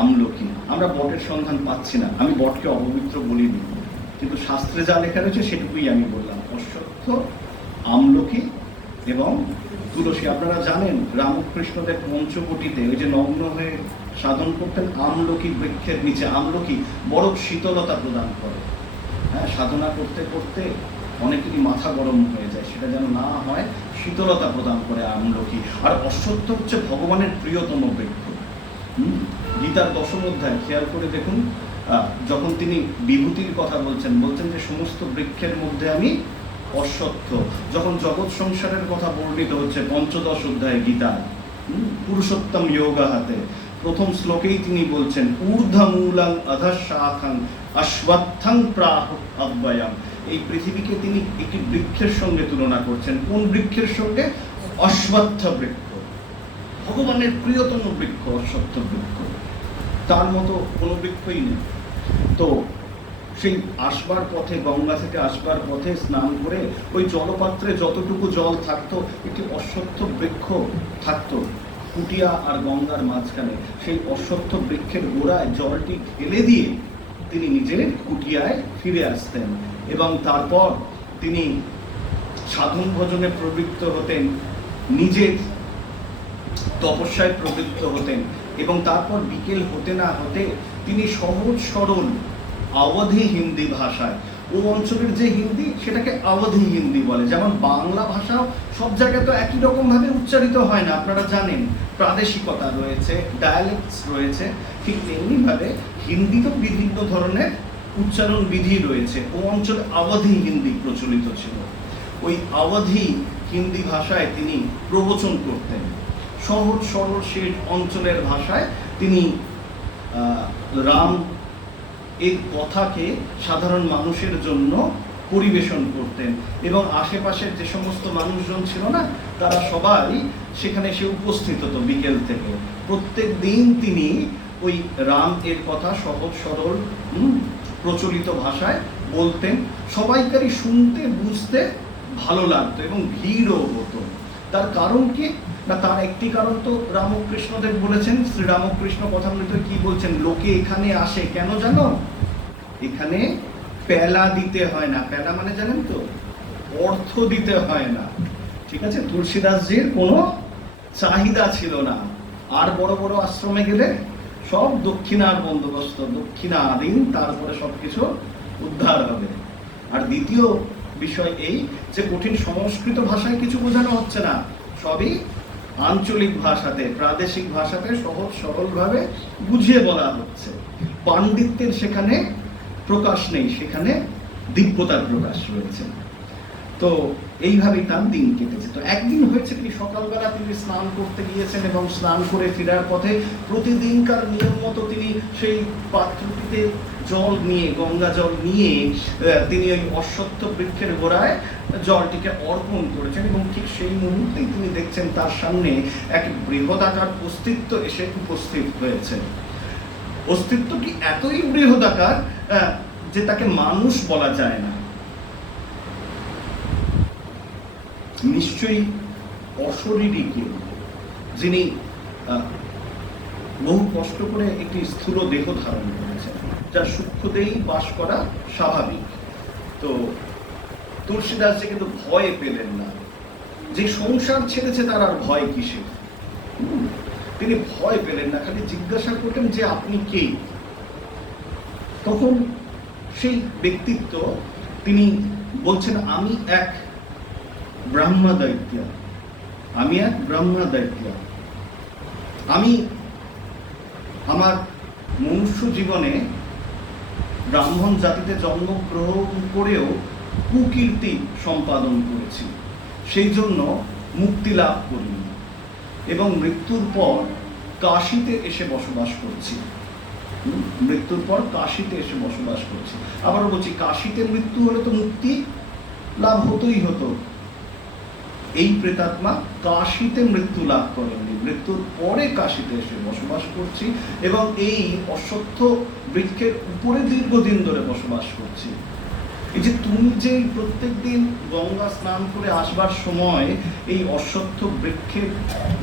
আমলকি। আমরা বটের সন্ধান পাচ্ছি না, আমি বটকে অপবিত্র বলিনি, কিন্তু শাস্ত্রে যা লেখা রয়েছে সেটুকুই আমি বললাম। অশ্বত্থ, আমলকি এবং তুলসী। আপনারা জানেন রামকৃষ্ণদেব পঞ্চবটিতে ওই যে নগ্ন হয়ে সাধন করতেন আমলকি বৃক্ষের নিচে। আমলকি বড় শীতলতা প্রদান করে। হ্যাঁ, সাধনা করতে করতে অনেকেরই মাথা গরম হয়ে যায়, সেটা যেন না হয়, শীতলতা প্রদান করে আমলকি। আর অশ্বত্থ হচ্ছে ভগবানের প্রিয়তম বৃক্ষ। গীতার 10ম অধ্যায় খেয়াল করে দেখুন, যখন তিনি বিভূতির কথা বলছেন যে সমস্ত বৃক্ষের মধ্যে আমি অশ্বত্থ। যখন জগৎ সংসারের কথা বর্ণিত হচ্ছে 5ম অধ্যায় গীতা, পুরুষোত্তম যোগা হাতে প্রথম শ্লোকেই তিনি বলছেন ঊর্ধ্বমূলং অধঃশাখাং অশ্বত্থং প্রাহ অব্যয়ম। এই পৃথিবীকে তিনি একটি বৃক্ষের সঙ্গে তুলনা করছেন। কোন বৃক্ষের সঙ্গে? অশ্বত্থ বৃক্ষ, ভগবানের প্রিয়তম বৃক্ষ অশ্বত্থ বৃক্ষ। তার মতো কোনো বৃক্ষই নেই। তো সেই আসবার পথে, গঙ্গা থেকে আসবার পথে স্নান করে ওই জলপাত্রে যতটুকু জল থাকতো, একটি অশ্বত্থ বৃক্ষ থাকতো কুটিয়া আর গঙ্গার মাঝখানে। সেই অশ্বত্থ বৃক্ষের গোড়ায় জলটি ঢেলে দিয়ে তিনি নিজের কুটিয়ায় ফিরে আসতেন এবং তারপর তিনি সাধন ভজনে প্রবৃত্ত হতেন, নিজের তপস্যায় প্রবৃত্ত হতেন এবং তারপর বিকেল হতে না হতে তিনি সহজ সরল অবধি হিন্দি ভাষায়, ও অঞ্চলের যে হিন্দি সেটাকে অবধি হিন্দি বলে। যেমন বাংলা ভাষাও সব জায়গায় তো একই রকম ভাবে উচ্চারিত হয় না, আপনারা জানেন, প্রাদেশিকতা রয়েছে, ডায়ালেক্টস রয়েছে। ঠিক তেমনি ভাবে হিন্দি তো বিভিন্ন ধরনের উচ্চারণ বিধি রয়েছে। ও অঞ্চলে অবধি হিন্দি প্রচলিত ছিল। ওই অবধি হিন্দি ভাষায় তিনি প্রবচন করতেন, সহজ সরল সেই অঞ্চলের ভাষায় তিনি রাম এই কথাকে সাধারণ মানুষের জন্য পরিবেশন করতেন এবং আশেপাশের যে সমস্ত মানুষজন ছিল না, তারা সবাই সেখানে এসে উপস্থিত হতো বিকেল থেকে। প্রত্যেক দিন তিনি ওই রাম এর কথা সহজ সরল প্রচলিত ভাষায় বলতেন। সবাইকারই শুনতে বুঝতে ভালো লাগতো এবং ভিড়ও হতো। তার কারণ কি না, তার একটি কারণ তো রামকৃষ্ণদেব বলেছেন। শ্রীরামকৃষ্ণ কথামৃত কি বলছেন? লোকে এখানে আসে কেন জানো? এখানে পেলা দিতে হয় না। পেলা মানে জানেন তো? অর্থ দিতে হয় না। ঠিক আছে, তুলসীদাসজির কোনো চাহিদা ছিল না। আর বড় বড় আশ্রমে গেলে সব দক্ষিণার বন্দোবস্ত, দক্ষিণা দিন, তারপরে সবকিছু উদ্ধার হবে। আর দ্বিতীয় বিষয় এই যে কঠিন সংস্কৃত ভাষায় কিছু বোঝানো হচ্ছে না, সবই আঞ্চলিক ভাষাতে, প্রাদেশিক ভাষাতে সহজ সরলভাবে বুঝিয়ে বলা হচ্ছে। পাণ্ডিত্যের সেখানে প্রকাশ নেই, সেখানে দিব্যতার প্রকাশ রয়েছে। তো এইভাবেই তার দিন কেটেছে। তো একদিন হয়েছে কি, সকালবেলা তিনি স্নান করতে গিয়েছেন এবং স্নান করে ফেরার পথে প্রতিদিনকার নিয়ম মতো তিনি সেই পাত্রটিতে জল নিয়ে, গঙ্গা জল নিয়ে তিনি ওই অশ্বত্থ বৃক্ষের গোড়ায় জলটিকে অর্পণ করেছেন এবং ঠিক সেই মুহূর্তেই তিনি দেখছেন তার সামনে এক বৃহদাকার অস্তিত্ব এসে উপস্থিত হয়েছে। অস্তিত্বটি এতই বৃহদাকার যে তাকে মানুষ বলা যায় না। নিশ্চয়ই অশরীরী কেউ, যিনি বহু কষ্ট করে একটি স্থূল দেহ ধারণ করেছেন, যার সূক্ষ্মদেহেই বাস করা স্বাভাবিক। তো তুলসীদাসজি কিন্তু ভয় পেলেন না, যে সংসার ছেড়েছে তার আর ভয় কিসের। তিনি ভয় পেলেন না, খালি জিজ্ঞাসা করতেন যে আপনি কে। তখন সেই ব্যক্তিত্ব তিনি বলছেন, আমি এক ব্রহ্মদৈত্য, আমি এক ব্রহ্মদৈত্য। আমি আমার মনুষ্য জীবনে ব্রাহ্মণ জাতিতে জন্মগ্রহণ করেও কুকীর্তি সম্পাদন করেছি, সেই জন্য মুক্তি লাভ করিনি এবং মৃত্যুর পর কাশীতে এসে বসবাস করছি। মৃত্যুর পর কাশীতে এসে বসবাস করছি। আবারও বলছি, কাশীতে মৃত্যু হলে তো মুক্তি লাভ হতোই হতো। এই প্রেতাত্মা কাশীতে মৃত্যু লাভ করেননি, মৃত্যুর পরে কাশীতে এসে বসবাস করছি এবং এই অশ্বত্থ বৃক্ষের উপরে দীর্ঘদিন ধরে বসবাস করছি। এই যে তুমি যে প্রত্যেক দিন গঙ্গা স্নান করে আসবার সময় এই অশ্বত্থ বৃক্ষের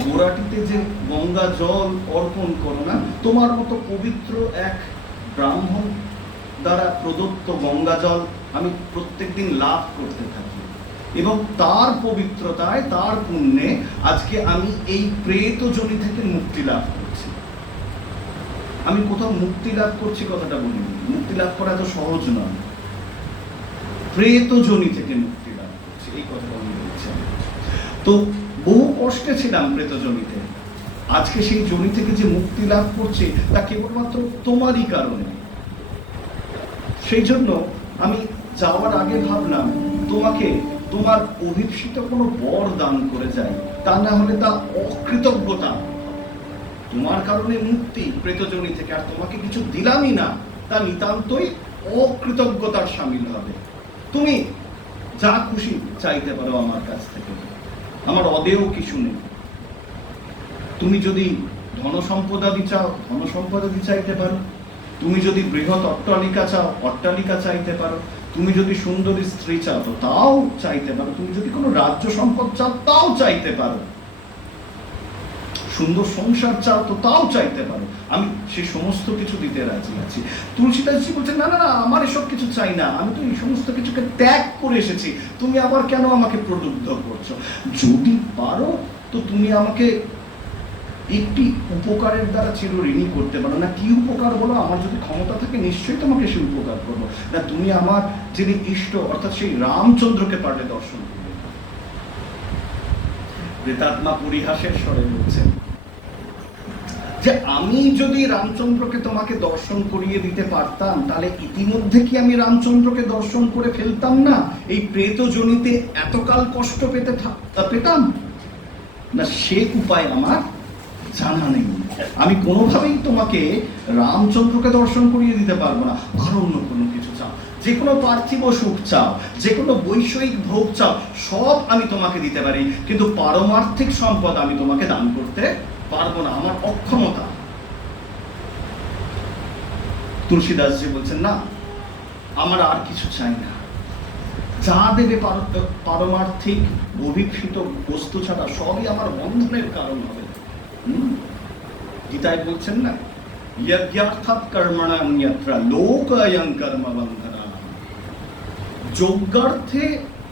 গোড়াটিতে যে গঙ্গা জল অর্পণ করো না, তোমার মতো পবিত্র এক ব্রাহ্মণ দ্বারা প্রদত্ত গঙ্গা জল আমি প্রত্যেক দিন লাভ করতে থাকি এবং তার পবিত্রতায়, তার পুণ্যে আজকে আমি এই প্রেত জনি থেকে মুক্তি লাভ করছি। আমি কোথাও মুক্তি লাভ করছি কথাটা বলিনি, মুক্তি লাভ করা এত সহজ নয়। প্রেত জনি থেকে মুক্তি লাভ করছি, এই কথাটা আমি বলছি। তো বহু কষ্টে ছিলাম প্রেত জনিতে, আজকে সেই জনি থেকে যে মুক্তি লাভ করছি তা কেবলমাত্র তোমারই কারণে। সেই জন্য আমি যাওয়ার আগে ভাবলাম তোমাকে তোমার অভিপ্সিত কোনো বর দান করে যাই, তা না হলে তা অকৃতজ্ঞতা। তোমার কারণে মুক্তি প্রেতজনি থেকে, আর তোমাকে কিছু দিলামই না, তা নিতান্তই অকৃতজ্ঞতার সামিল হবে। তুমি যা খুশি চাইতে পারো আমার কাছ থেকে, আমার অদেয় কিছু নেই। তুমি যদি ধন সম্পদাদি চাও, ধন সম্পদাদি চাইতে পারো। তুমি যদি বৃহৎ অট্টালিকা চাও, অট্টালিকা চাইতে পারো। তুমি যদি সুন্দরী স্ত্রী চাও তো তাও চাইতে পারো। তুমি যদি কোনো রাজ্য সম্পদ চাও তাও চাইতে পারো। সুন্দর সংসার চাও তো তাও চাইতে পারো, আমি সেই সমস্ত কিছু দিতে রাজি আছি। তুলসীদাসজি বলছেন, না না না, আমার এসব কিছু চাই না, আমি তো এই সমস্ত কিছুকে ত্যাগ করে এসেছি, তুমি আবার কেন আমাকে প্রলুব্ধ করছো? যদি পারো তো তুমি আমাকে একটি উপকারের দ্বারা চিরঋণী করতে পারো। না, কি উপকার বলো? আমার যদি ক্ষমতা থাকে নিশ্চয়ই তোমাকে সে উপকার করবো। না, তুমি আমার যিনি ইষ্ট অর্থাৎ সেই রামচন্দ্রকে পারলে দর্শন করবে। প্রেতাত্মা পরিহাসের স্বরে বলছেন যে আমি যদি রামচন্দ্রকে তোমাকে দর্শন করিয়ে দিতে পারতাম, তাহলে ইতিমধ্যে কি আমি রামচন্দ্রকে দর্শন করে ফেলতাম না? এই প্রেত জনিতে এতকাল কষ্ট পেতাম না, সে উপায় আমার জানা নেই। আমি কোনোভাবেই তোমাকে রামচন্দ্রকে দর্শন করিয়ে দিতে পারবো না। আর অন্য কোনো কিছু চাও, যে কোনো পার্থিব সুখ চাও, যে কোনো বৈষয়িক ভোগ চাও, সব আমি তোমাকে দিতে পারি, কিন্তু পারমার্থিক সম্পদ আমি তোমাকে দান করতে পারবো না, আমার অক্ষমতা। তুলসীদাসজি বলছেন, না, আমার আর কিছু চাই না। যা দেবে পারমার্থিক অভিক্ষিত বস্তু ছাড়া সবই আমার বন্ধনের কারণ হবে। গীতায় বলছেন না, যজ্ঞার্থাৎ কর্মণাং যত্র লোকায়ং কর্ম বন্ধনাঃ। যজ্ঞার্থে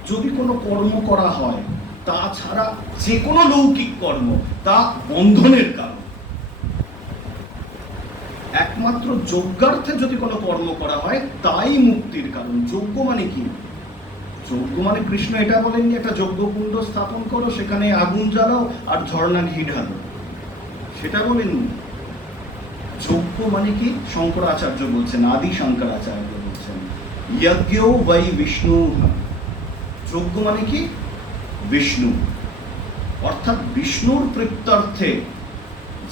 যদি কোনো কর্ম করা হয়, তাছাড়া যে কোনো লৌকিক কর্ম তা বন্ধনের কারণ। একমাত্র যজ্ঞার্থে যদি কোনো কর্ম করা হয় তাই মুক্তির কারণ। যজ্ঞ মানে কি? যজ্ঞ মানে কৃষ্ণ এটা বলেননি একটা যজ্ঞকুণ্ড স্থাপন করো, সেখানে আগুন জ্বালাও আর ঝর্ণা ঘি ঢালো, সেটা বলেননি। যজ্ঞ মানে কি? শঙ্করাচার্য বলছেন, আদি শঙ্করাচার্য বলছেন, যজ্ঞো বৈ বিষ্ণু। যজ্ঞ মানে কি? বিষ্ণু, অর্থাৎ বিষ্ণুর প্রীত্যর্থে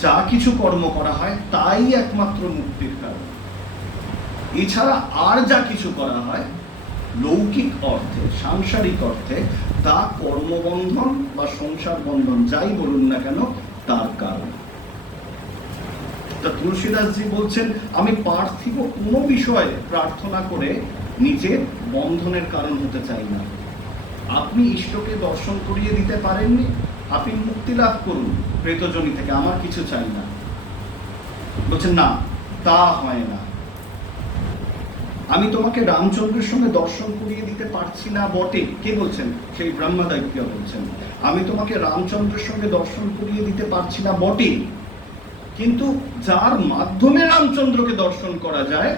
যা কিছু কর্ম করা হয় তাই একমাত্র মুক্তির কারণ। এছাড়া আর যা কিছু করা হয় লৌকিক অর্থে, সাংসারিক অর্থে, তা কর্মবন্ধন বা সংসার বন্ধন যাই বলুন না কেন তার কারণ। তা তুলসীদাসজি বলছেন, আমি পার্থিব কোনো বিষয়ে প্রার্থনা করে নিজের বন্ধনের কারণ হতে চাই না। আপনি ইষ্টকে দর্শন করিয়ে দিতে পারেননি, আপনি মুক্তি লাভ করুন প্রেতজনি থেকে, আমার কিছু চাই না। বলছেন না, তা হয় না। আমি তোমাকে রামচন্দ্রের সঙ্গে দর্শন করিয়ে দিতে পারছি না বটে। কে বলছেন? সেই ব্রহ্মদৈত্য বলছেন, আমি তোমাকে রামচন্দ্রের সঙ্গে দর্শন করিয়ে দিতে পারছি না বটে, কিন্তু যার মাধ্যমে রামচন্দ্রকে দর্শন করা যায়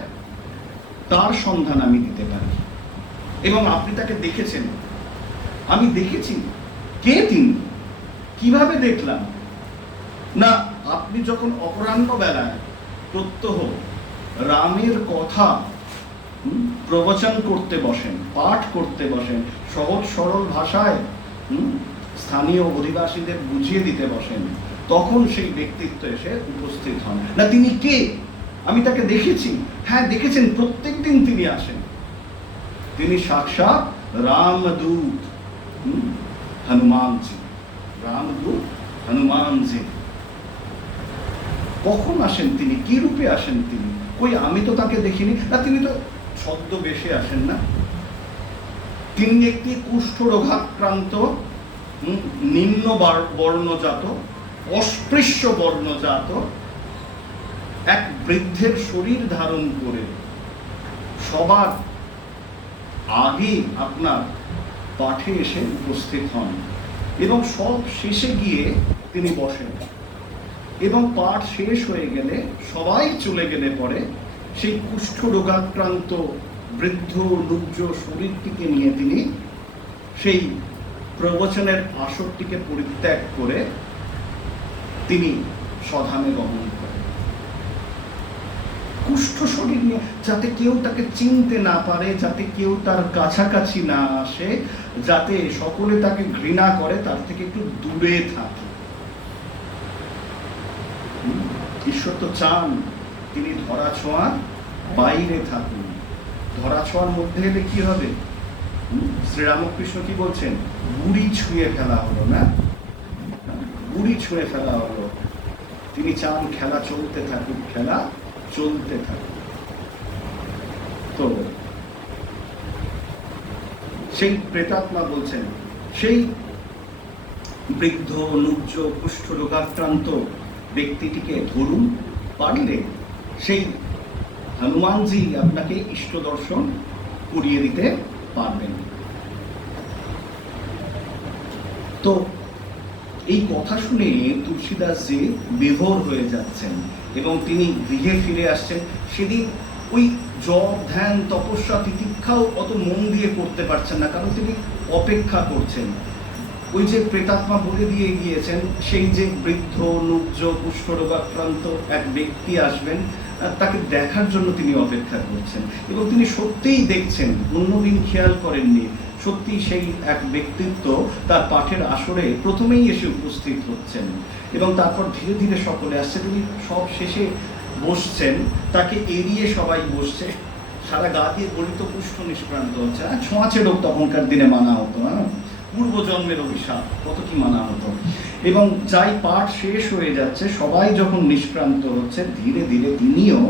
তার সন্ধান আমি দিতে পারি। এবং আপনি তাকে দেখেছেন, আমি দেখেছি। কে তিনি? কিভাবে দেখলাম? না, আপনি যখন অপরাহ্ন বেলায় প্রত্যহ রামের কথা প্রবচন করতে বসেন, পাঠ করতে বসেন, সহজ সরল ভাষায় স্থানীয় অধিবাসীদের বুঝিয়ে দিতে বসেন, তখন সেই ব্যক্তিত্ব এসে উপস্থিত হন। না, তিনি কে? আমি তাকে দেখেছি। হ্যাঁ, দেখেছেন, প্রত্যেক দিন তিনি আসেন। তিনি সাক্ষাৎ রামদূত হনুমানজি। রামদূত হনুমানজি। কখন আসেন তিনি? কি রূপে আসেন তিনি? কই, আমি তো তাকে দেখিনি। না, তিনি তো ছদ্মবেশে আসেন না। তিনি একটি কুষ্ঠ রোগাক্রান্ত, নিম্ন বর্ণজাত, অস্পৃশ্য বর্ণজাত এক বৃদ্ধের শরীর ধারণ করে সবার আগে আপনার পাঠে এসে উপস্থিত হন, এবং সব শেষে গিয়ে তিনি বসেন, এবং পাঠ শেষ হয়ে গেলে, সবাই চলে গেলে পরে সেই কুষ্ঠ রোগাক্রান্ত বৃদ্ধ লুব্জ শরীরটিকে নিয়ে তিনি সেই প্রবচনের আসরটিকে পরিত্যাগ করে তিনি স্বধামে গমন করেন। কুষ্ঠ শরীর নিয়ে, যাতে কেউ তাকে চিনতে না পারে, যাতে কেউ তার কাছাকাছি না আসে, যাতে সকলে তাকে ঘৃণা করে, তার থেকে একটু দূরে থাকে। ঈশ্বর তো চান তিনি ধরা ছোঁয়ার বাইরে থাকুন। ধরা ছোঁয়ার মধ্যে এলে কি হবে? শ্রীরামকৃষ্ণ কি বলছেন? বুড়ি ছুঁয়ে ফেলা হলো না, বুড়ি ছুঁয়ে ফেলা হলো। তিনি চান খেলা চলতে থাকুক, খেলা চলতে থাকুক। তো সেই প্রেতাত্মা বলছেন, সেই বৃদ্ধ লুব্জ কুষ্ঠ রোগাক্রান্ত ব্যক্তিটিকে ধরুন, পারলে সেই হনুমানজি আপনাকে ইষ্ট দর্শন করিয়ে দিতে পারবেন। তো এই কথা শুনে তুলসীদাসজি বিভোর হয়ে যাচ্ছেন এবং তিনি গৃহে ফিরে আসছেন। সেদিন ওই জপ, ধ্যান, তপস্যা, তিতিক্ষাও অত মন দিয়ে করতে পারছেন না, কারণ তিনি অপেক্ষা করছেন। ওই যে প্রেতাত্মা বলে দিয়ে গিয়েছেন, সেই যে বৃদ্ধ লুব্জ কুষ্ঠ রোগাক্রান্ত এক ব্যক্তি আসবেন, তাকে দেখার জন্য তিনি অপেক্ষা করছেন। এবং তিনি সত্যিই দেখছেন, অন্যদিন খেয়াল করেননি, সত্যি সেই এক ব্যক্তিত্ব তার পাঠের আসরে প্রথমেই এসে উপস্থিত হচ্ছেন, এবং তারপর ধীরে ধীরে সকলে আসছে। তিনি সব শেষে বসছেন, তাকে এড়িয়ে সবাই বসছে, সারা গা দিয়ে গলিত কুষ্ঠ নিষ্ক্রান্ত হচ্ছে। ছোঁয়াচে লোক তখনকার দিনে মানা হতো, পূর্বজন্মের অভিশাপ, কত কি মানা হতো। এবং যাই পাঠ শেষ হয়ে যাচ্ছে, সবাই যখন নিষ্ক্রান্ত হচ্ছে, ধীরে ধীরে তিনিও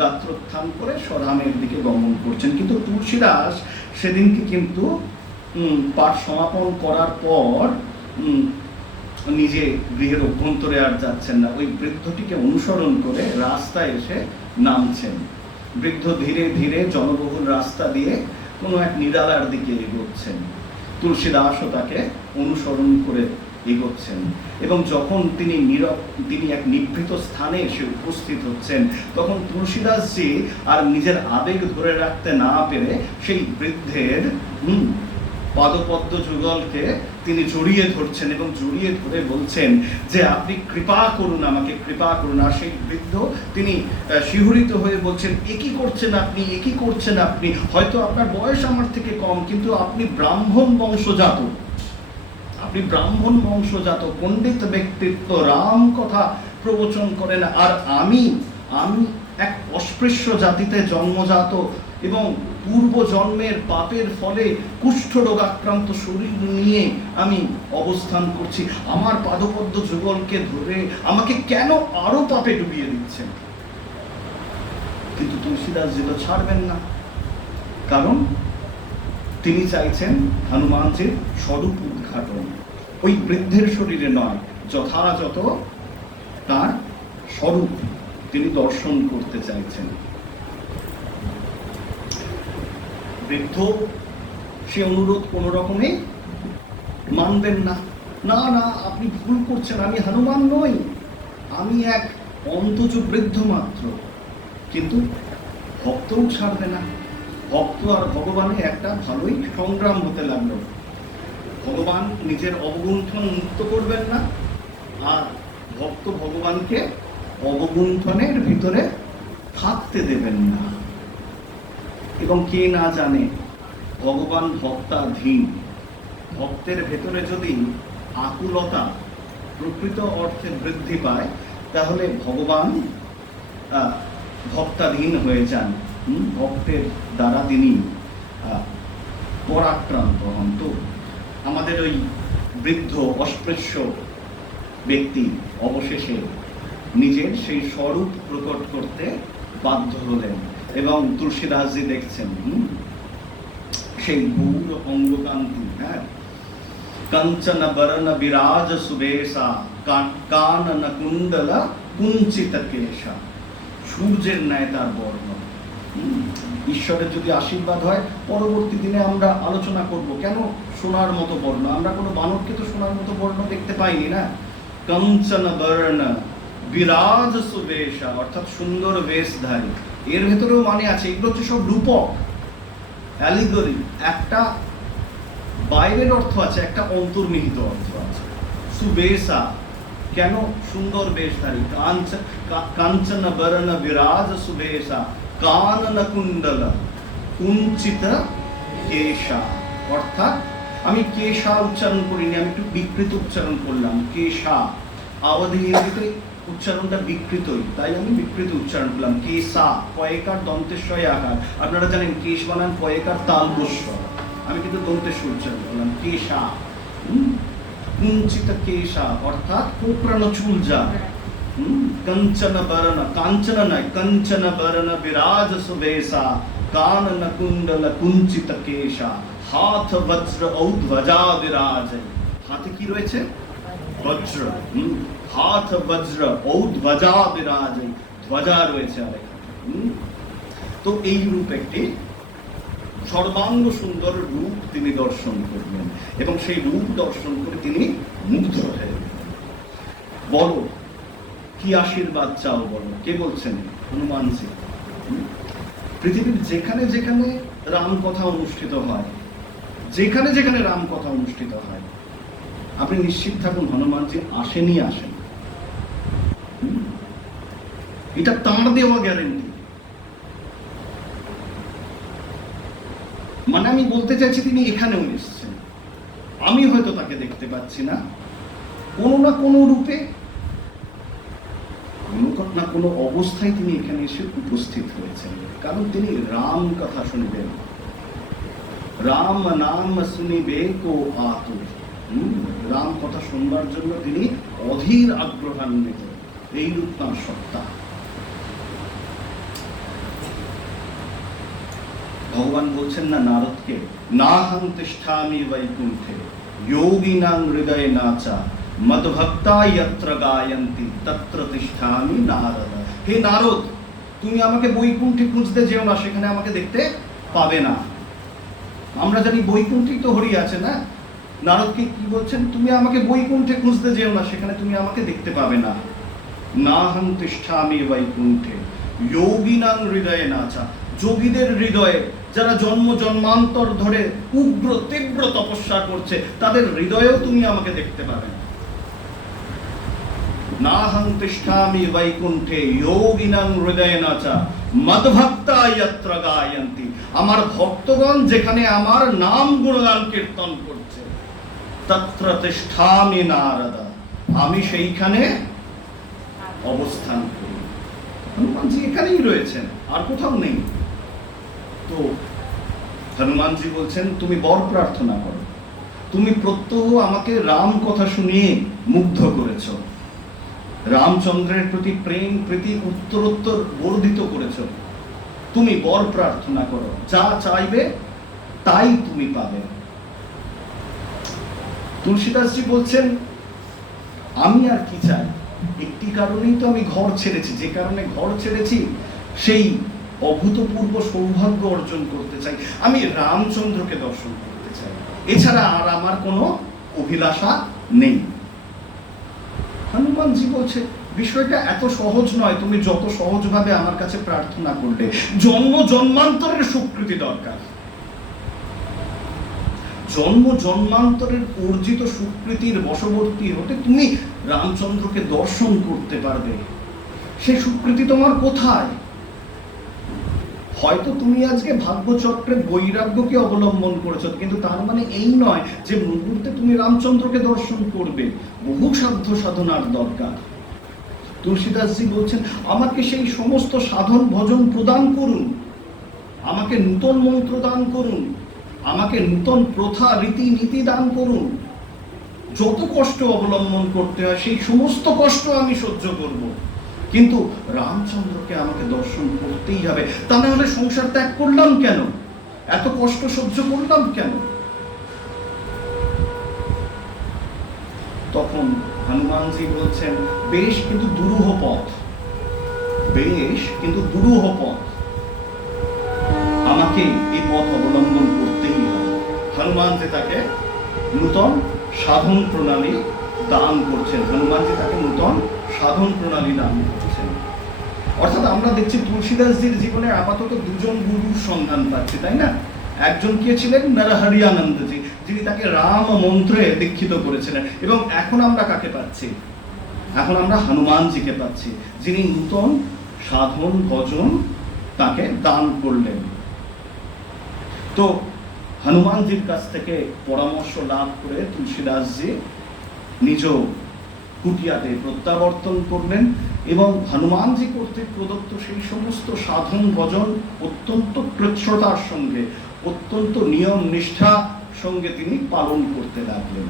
গাত্রোত্থান করে স্বধামের দিকে গমন করছেন। কিন্তু তুলসীদাস সেদিনকে কিন্তু পাঠ সমাপন করার পর নিজে গৃহের অভ্যন্তরে আর যাচ্ছেন না, ওই বৃদ্ধটিকে অনুসরণ করে রাস্তায় এসে নামছেন। বৃদ্ধ ধীরে ধীরে জনবহুল রাস্তা দিয়ে কোনো এক নিরালার দিকে এগোচ্ছেন। তুলসীদাসও তাকে অনুসরণ করে এগোচ্ছেন, এবং যখন তিনি এক নিভৃত স্থানে এসে উপস্থিত হচ্ছেন, তখন তুলসীদাসজি আর নিজের আবেগ ধরে রাখতে না পেরে সেই বৃদ্ধের পাদপদ্ম যুগলকে তিনি জড়িয়ে ধরছেন, এবং জড়িয়ে ধরে বলছেন যে আপনি কৃপা করুন, আমাকে কৃপা করুন। আর সেই বৃদ্ধ তিনি শিহরিত হয়ে বলছেন, একই করছেন আপনি, একই করছেন আপনি, হয়তো আপনার বয়স আমার থেকে কম, কিন্তু আপনি ব্রাহ্মণ বংশজাত, আপনি ব্রাহ্মণ বংশজাত পণ্ডিত ব্যক্তিত্ব, রাম কথা প্রবচন করেন, আর আমি এক অস্পৃশ্য জাতিতে জন্মজাত, এবং পূর্ব জন্মের পাপের ফলে কুষ্ঠ রোগাক্রান্ত শরীর নিয়ে আমি অবস্থান করছি। আমার পাদপদ্ম যুগলকে ধরে আমাকে কেন আরো পাপে ডুবিয়ে দিচ্ছেন? কিন্তু তুলসীদাসজি তো ছাড়বেন না, কারণ তিনি চাইছেন হনুমানজির স্বরূপ উদ্ঘাটন। ওই বৃদ্ধের শরীরে নয়, যথাযথ তার স্বরূপ তিনি দর্শন করতে চাইছেন। বৃদ্ধ সে অনুরোধ কোন রকমে মানবেন না। না না, আপনি ভুল করছেন, আমি হনুমান নই, আমি এক অন্তজ বৃদ্ধ মাত্র। কিন্তু ভক্তও ছাড়বে না। ভক্ত আর ভগবানের একটা ভালোই সংগ্রাম হতে লাগলো। ভগবান নিজের অবগুণ্ঠন মুক্ত করবেন না, আর ভক্ত ভগবানকে অবগুণ্ঠনের ভিতরে থাকতে দেবেন না। এবং কে না জানে ভগবান ভক্তাধীন। ভক্তের ভেতরে যদি আকুলতা প্রকৃত অর্থে বৃদ্ধি পায়, তাহলে ভগবান ভক্তাধীন হয়ে যান। ভক্তের দ্বারা তিনি পরাক্রান্ত হন। তো আমাদের ওই বৃদ্ধ অস্পৃশ্য ব্যক্তি অবশেষে নিজের সেই স্বরূপ প্রকট করতে বাধ্য হলেন। এবং তুলসীদাসজি দেখছেন সেই গৌর অঙ্গকান্তি, হ্যাঁ, কাঞ্চন বরণ বিরাজ সুবেশা, কানন কুণ্ডল কুঞ্চিত কেশা। সূর্যের ন্যায় তার বর্ণ। ঈশ্বরের যদি আশীর্বাদ হয়, পরবর্তী দিনে আমরা আলোচনা করব কেন সোনার মতো বর্ণ। আমরা কোনো বানরকে তো সোনার মতো বর্ণ দেখতে পাইনি না। কাঞ্চন বর্ণ বিরাজ সুবেশা, অর্থাৎ সুন্দর বেশধারী। এর ভেতরেও মানে আছে, এগুলো হচ্ছে সব রূপক, অ্যালিগরি। একটা বাইরের অর্থ আছে, একটা অন্তর্নিহিত অর্থ আছে। সুবেশা কেন? সুন্দর বেশধারী। কাঞ্চন বরণ বিরাজ সুবেশা, কানন কুণ্ডল কুঞ্চিত কেশা। অর্থাৎ আমি কেশা উচ্চারণ করিনি, আমি একটু বিকৃত উচ্চারণ করলাম। কেশা আওয়াধি হিন্দিতে উচ্চারণটা বিকৃতই, তাই আমি বিকৃত উচ্চারণ করলাম। কেশা পয়েকার দন্তেশ্বয় আকার। আপনারা জানেন কেশ বানান পয়েকার তালবস্য, আমি কিন্তু দন্তেশ্বর উচ্চারণ করলাম। কেশা কুঞ্চিত কেশা, অর্থাৎ কোঁকড়ানো চুল যা। कंचन बरन, कांचन नय, कंचन बरन विराज सुबेसा, कानन कुंडल कुंचित केशा, हाथ वज्र औ ध्वजा विराज। हाथे কি রয়েছে? বজ্র। হাত বজ্র ও ধ্বজা বিরাজ, ধ্বজা রয়েছে আরেকখানে। তো এই রূপ একটি সর্বাঙ্গ সুন্দর রূপ তিনি দর্শন করলেন, এবং সেই রূপ দর্শন করে তিনি মুগ্ধ হয়ে গেলেন। বলো কি আশীর্বাদ চাও বলো। কে বলছেন? হনুমানজি। পৃথিবীর যেখানে যেখানে রাম কথা অনুষ্ঠিত হয়, যেখানে যেখানে রাম কথা অনুষ্ঠিত হয়, আপনি নিশ্চিত থাকুন হনুমানজি আসেনই আসেন। এটা তাঁর দেওয়া গ্যারেন্টি। মানে আমি বলতে চাইছি তিনি এখানেও এসেছেন, আমি হয়তো তাকে দেখতে পাচ্ছি না, কোনো না কোনো রূপে, কোনো না কোনো অবস্থায় তিনি এখানে এসে উপস্থিত হয়েছেন। কারণ তিনি রাম কথা শুনবেন। রাম নাম শুনিবে কো আতুর। রাম কথা শুনবার জন্য তিনি অধীর আগ্রহান্বিত। এই রূপ তাঁর সত্তা। ভগবান বলছেন না নারদকে, নাহং তিষ্ঠামি বৈকুণ্ঠে যোগিনাং হৃদয়ে নাচা মদভক্তা যত্র গায়ন্তি তত্র তিষ্ঠামি নারদ। হে নারদ, তুমি আমাকে বৈকুণ্ঠে খুঁজতে যেও না, সেখানে আমাকে দেখতে পাবে না। আমরা জানি বৈকুণ্ঠে তো হরি আছে না। নারদকে কি বলছেন? তুমি আমাকে বৈকুণ্ঠে খুঁজতে যেও না, সেখানে তুমি আমাকে দেখতে পাবে না। নাহং তিষ্ঠামি বৈকুণ্ঠে যোগিনাং হৃদয়ে নাচা। যোগীদের হৃদয়ে, যারা জন্ম জন্মান্তর ধরে উগ্র তীব্র তপস্যা করছে, তাদের হৃদয়েও তুমি আমাকে দেখতে পাবে না। নাহং তিষ্ঠামি বৈকুণ্ঠে যোগিনাং হৃদয়েন চ মদ্ভক্তা যত্র গায়ন্তি। আমার ভক্তগণ যেখানে আমার নাম গুণগান কীর্তন করছে, তত্র তিষ্ঠামি নারদ, আমি সেইখানে অবস্থান করি। হনুমানজি এখানেই রয়েছেন, আর কোথাও নেই। তো হনুমানজি বলছেন তুমি বর প্রার্থনা করো। তুমি প্রত্যহ আমাকে রাম কথা শুনিয়ে মুগ্ধ করেছ, রামচন্দ্রের প্রতি প্রেম প্রীতি উত্তরোত্তর বর্ধিত করেছ। তুমি বর প্রার্থনা করো, যা চাইবে তাই তুমি পাবে। তুলসীদাসজি বলছেন, আমি আর কি চাই, একটি কারণেই তো আমি ঘর ছেড়েছি, যে কারণে ঘর ছেড়েছি সেই অভূতপূর্ব সৌভাগ্য অর্জন করতে চাই, আমি রামচন্দ্রকে দর্শন করতে চাই, এছাড়া আর আমার কোনো অভিলাষা নেই। হনুমানজি বলছে, বিষয়টা এত সহজ নয়, তুমি যত সহজভাবে আমার কাছে প্রার্থনা করলে। জন্ম জন্মান্তরের স্বীকৃতি দরকার, জন্ম জন্মান্তরের অর্জিত স্বীকৃতির বশবর্তী হতে তুমি রামচন্দ্রকে দর্শন করতে পারবে। সেই স্বীকৃতি তোমার কোথায়? হয়তো তুমি আজকে ভাগ্যচক্রে বৈরাগ্যকে অবলম্বন করেছো, কিন্তু তার মানে এই নয় যে মুহূর্তে তুমি রামচন্দ্রকে দর্শন করবে। বহু সাধ্য সাধনার দরকার। তুলসীদাসজি বলছেন, আমাকে সেই সমস্ত সাধন ভজন প্রদান করুন, আমাকে নূতন মন্ত্র দান করুন, আমাকে নূতন প্রথা রীতি নীতি দান করুন। যত কষ্ট অবলম্বন করতে হয় সেই সমস্ত কষ্ট আমি সহ্য করব, কিন্তু রামচন্দ্রকে আমাকে দর্শন করতেই হবে। তা না হলে সংসার ত্যাগ করলাম কেন? এত কষ্ট সহ্য করলাম কেন? তখন হনুমানজি বলছেন, বেশ, কিন্তু দুরূহ পথ, বেশ, কিন্তু দুরূহ পথ, আমাকে এই পথ অবলম্বন করতেই হবে। হনুমানজি তাকে নূতন সাধন প্রণালী দান করছেন, হনুমানজি তাকে নূতন সাধন প্রণালী দান করছেন। অর্থাৎ আমরা দেখছি তুলসীদাসজির জীবনে আপাতত দুজন গুরুর সন্ধান পাচ্ছি, তাই না? একজন কে ছিলেন? নরহরি আনন্দজি, যিনি তাকে রাম মন্ত্রে দীক্ষিত করেছিলেন। এবং এখন আমরা কাকে পাচ্ছি? এখন আমরা হনুমানজিকে পাচ্ছি, যিনি নূতন সাধন ভজন তাকে দান করলেন। তো হনুমানজির কাছ থেকে পরামর্শ লাভ করে তুলসীদাসজি নিজ কুটিয়াতে প্রত্যাবর্তন করলেন এবং হনুমানজি কর্তৃক প্রদত্ত সেই সমস্ত সাধন ভজন অত্যন্ত কৃচ্ছতার সঙ্গে, অত্যন্ত নিয়ম নিষ্ঠা সঙ্গে তিনি পালন করতে লাগলেন।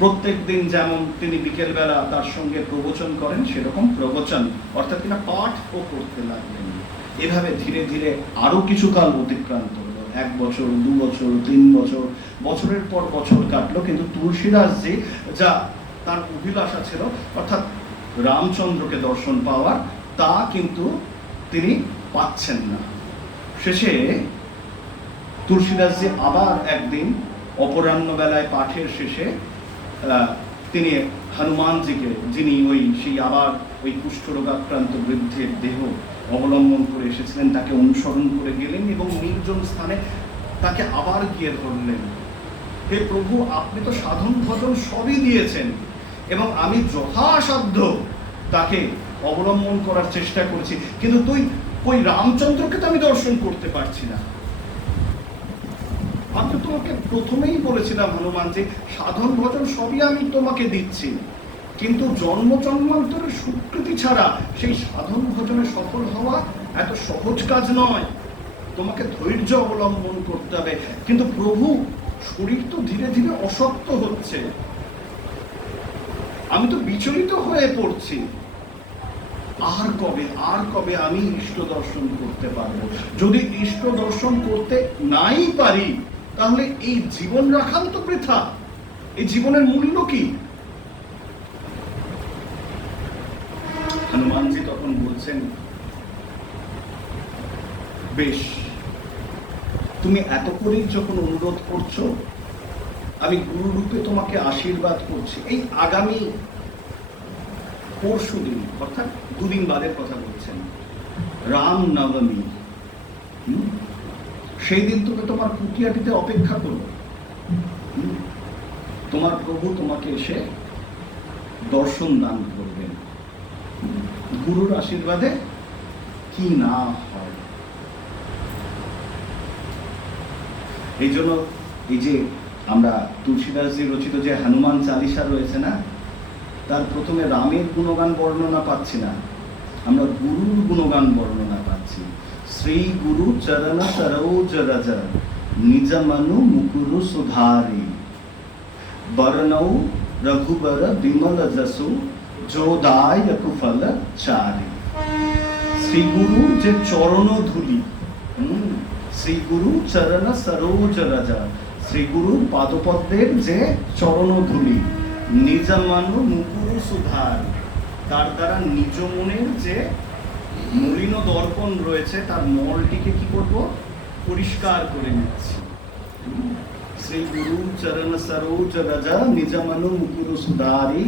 প্রত্যেক দিন যেমন তিনি বিকেলবেলা তার সঙ্গে প্রবচন করেন, সেরকম প্রবচন অর্থাৎ তিনি পাঠও করতে লাগলেন। এভাবে ধীরে ধীরে আরো কিছু কাল অতিক্রান্ত হলো, 1 বছর, 2 বছর, 3 বছর, বছরের পর বছর কাটলো, কিন্তু তুলসীদাসজি যা তার অভিলাষা ছিল অর্থাৎ রামচন্দ্রকে দর্শন পাওয়ার, তা কিন্তু তিনি পাচ্ছেন না। শেষে তুলসীদাসজি আবার একদিন অপরাহ্ন বেলায় পাঠের শেষে তিনি হনুমানজিকে, যিনি সেই আবার ওই কুষ্ঠরোগাক্রান্ত বৃদ্ধের দেহ অবলম্বন করে এসেছিলেন, তাকে অনুসরণ করে গেলেন এবং নির্জন স্থানে তাকে আবার গিয়ে ধরলেন। হে প্রভু, আপনি তো সাধন ভজন সবই দিয়েছেন এবং আমি যথাসাধ্য তাকে অবলম্বন করার চেষ্টা করছি, কিন্তু ওই রামচন্দ্রকে তো আমি দর্শন করতে পারছি না। আমি তো তোমাকে প্রথমেই বলেছিলাম হনুমানজি, সাধন ভজন সবই আমি তোমাকে দিচ্ছি, কিন্তু জন্ম জন্মান্তরের স্বীকৃতি ছাড়া সেই সাধন ভজনে সফল হওয়া এত সহজ কাজ নয়, তোমাকে ধৈর্য অবলম্বন করতে হবে। কিন্তু প্রভু, শরীর তো ধীরে ধীরে অশক্ত হচ্ছে, আমি তো বিচলিত হয়ে পড়ছি, আর কবে আমি ইষ্ট দর্শন করতে পারবো? যদি ইষ্ট দর্শন করতে নাই পারি, তাহলে এই জীবন রাখাও তো বৃথা। এই জীবনের মূল্য কি? হনুমানজি তখন বলছেন, বেশ, তুমি এত করেই যখন অনুরোধ করছো, আমি গুরু রূপে তোমাকে আশীর্বাদ করছি। এই আগামী পরশু দিন, অর্থাৎ 2 দিন বাদের কথা বলছেন, রাম নবমী, সেই দিন তুমি তোমার কুটিয়াটিতে অপেক্ষা করো, তোমার প্রভু তোমাকে এসে দর্শন দান করবেন। গুরুর আশীর্বাদে কি না হয়। এই জন্য এই যে আমরা তুলসীদাসজি রচিত যে হনুমান চালিসা রয়েছে না, তার প্রথমে রামের গুণগান বর্ণনা পাচ্ছি না, আমরা গুরুর গুণগান বর্ণনা পাচ্ছি। শ্রী গুরু চরণ সরোজ রজ নিজ মनु মুকুরু সুধারি বরনৌ রঘুबर বিমল যশু যোদায় কুফল চারি। শ্রী গুরুর যে চরণ ধুলি, শ্রী গুরু চরণ সরোজ রজ, শ্রী গুরু পাদপদ্মের যে চরণধূলি, নিজামানু মুকুরু সুধার, তার দ্বারা নিজ মনের যে মলিন দর্পণ রয়েছে তার মলটিকে কি করব, পরিষ্কার করে নিচ্ছি। শ্রী গুরু চরণ সরোজ রজা নিজামানু মুকুরু সুধারি